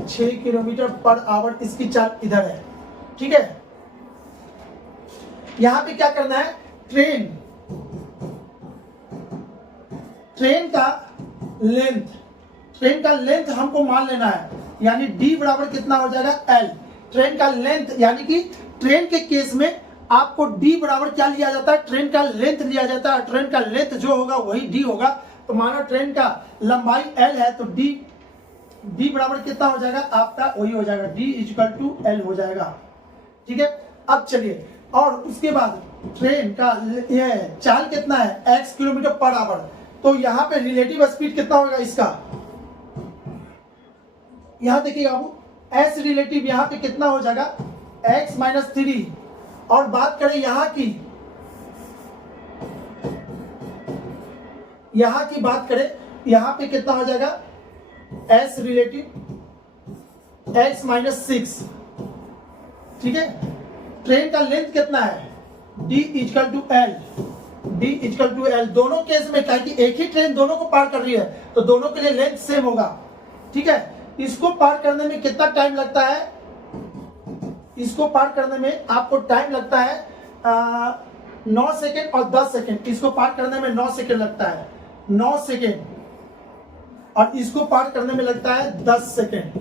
6 किलोमीटर पर आवर, इसकी चाल इधर है। ठीक है, यहां पे क्या करना है, ट्रेन का लेंथ हमको मान लेना है, यानी d बराबर कितना हो जाएगा L। ट्रेन का लेंथ, यानी कि ट्रेन के केस में आपको d बराबर क्या लिया जाता है, ट्रेन का लेंथ लिया जाता है। ट्रेन का लेंथ जो होगा वही d होगा। तो माना ट्रेन का लंबाई L है, तो d बराबर कितना हो जाएगा आपका, वही हो जाएगा d = L हो जाएगा। ठीक है, अब चलिए, और उसके बाद ट्रेन का ये चाल कितना है x किलोमीटर पर आवर, तो यहाँ पे रिलेटिव स्पीड कितना होगा इसका, यहाँ देखिएगा बाबू s रिलेटिव यहाँ पे कितना हो जाएगा x माइनस 3। और बात करें यहाँ की बात करें, यहाँ पे कितना हो जाएगा s रिलेटिव x माइनस 6। ठीक है, ट्रेन का लेंथ कितना है d इक्वल टू l। दोनों केस में क्या कि एक ही ट्रेन दोनों को पार कर रही है तो दोनों के लिए लेंथ सेम होगा। ठीक है, इसको पार करने में कितना टाइम लगता है, इसको पार करने में आपको टाइम लगता है 9 सेकेंड और 10 सेकेंड। इसको पार करने में 9 सेकेंड लगता है, 9 सेकेंड, और इसको पार करने में लगता है 10 सेकेंड।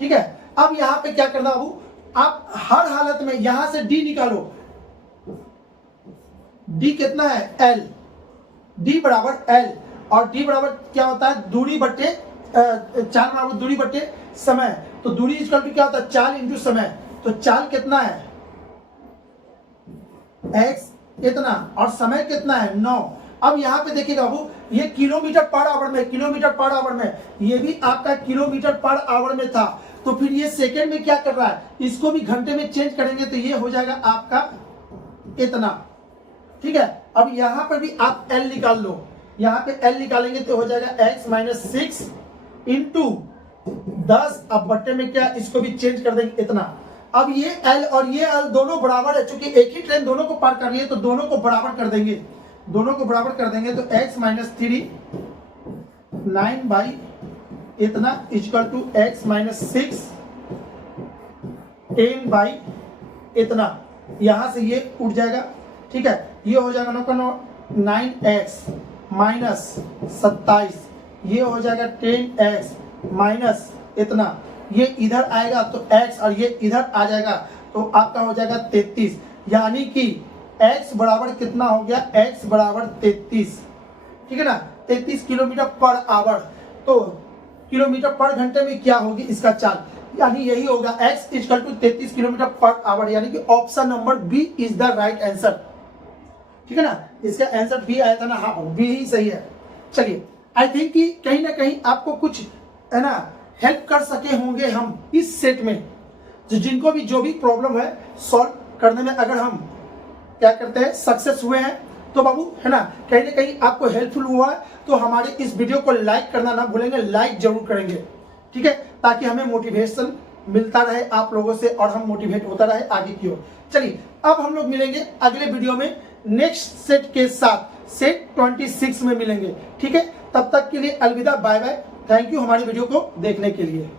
ठीक है, अब यहां पे क्या करना बाबू, आप हर हालत में यहां से d निकालो। d कितना है l, d बराबर l, और d बराबर क्या होता है दूरी बट्टे चाल बराबर दूरी बट्टे समय। तो दूरी इक्वल टू क्या होता है चाल इंटू समय। तो चाल कितना है x इतना और समय कितना है 9। अब यहाँ पे देखिएगा बाबू ये किलोमीटर पर आवर में, किलोमीटर पर आवर में, ये भी आपका किलोमीटर पर आवर में था, तो फिर ये सेकेंड में क्या कर रहा है, इसको भी घंटे में चेंज करेंगे तो ये हो जाएगा आपका इतना। ठीक है, अब यहाँ पर भी आप L निकाल लो, यहाँ पे L निकालेंगे तो हो जाएगा x माइनस 6 इंटू 10, अब बट्टे में क्या इसको भी चेंज कर देंगे इतना। अब ये L और ये L दोनों बराबर है, चूंकि एक ही ट्रेन दोनों को पार कर रही है तो दोनों को बराबर कर देंगे, दोनों को बराबर कर देंगे तो x माइनस 3 9 बाई इतना equal to x minus 6 10 by इतना। यहां से ये उठ जाएगा। ठीक है, ये हो जाएगा 9x माइनस 27, ये हो जाएगा 10x माइनस इतना, ये इधर आएगा तो x और ये इधर आ जाएगा तो आपका हो जाएगा 33। यानी कि x बराबर कितना हो गया, x बराबर 33। ठीक है ना, 33 किलोमीटर पर आवर। तो किलोमीटर पर घंटे में क्या होगी इसका चाल, यानी यही होगा x equal to 33 kilometre per hour, यानी कि option number B is the right answer. ठीक है ना, इसका आंसर बी आया था ना, हाँ बी ही सही है। चलिए, आई थिंक कि कहीं ना कहीं आपको कुछ है ना हेल्प कर सके होंगे हम इस सेट में, जो जिनको भी जो भी प्रॉब्लम है सॉल्व करने में अगर हम क्या करते हैं सक्सेस हुए हैं तो बाबू है ना कहीं आपको हेल्पफुल हुआ है तो हमारे इस वीडियो को लाइक करना ना भूलेंगे, लाइक जरूर करेंगे। ठीक है, ताकि हमें मोटिवेशन मिलता रहे आप लोगों से और हम मोटिवेट होता रहे आगे की ओर। चलिए, अब हम लोग मिलेंगे अगले वीडियो में नेक्स्ट सेट के साथ, सेट 26 में मिलेंगे। ठीक है, तब तक के लिए अलविदा, बाय बाय, थैंक यू हमारी वीडियो को देखने के लिए।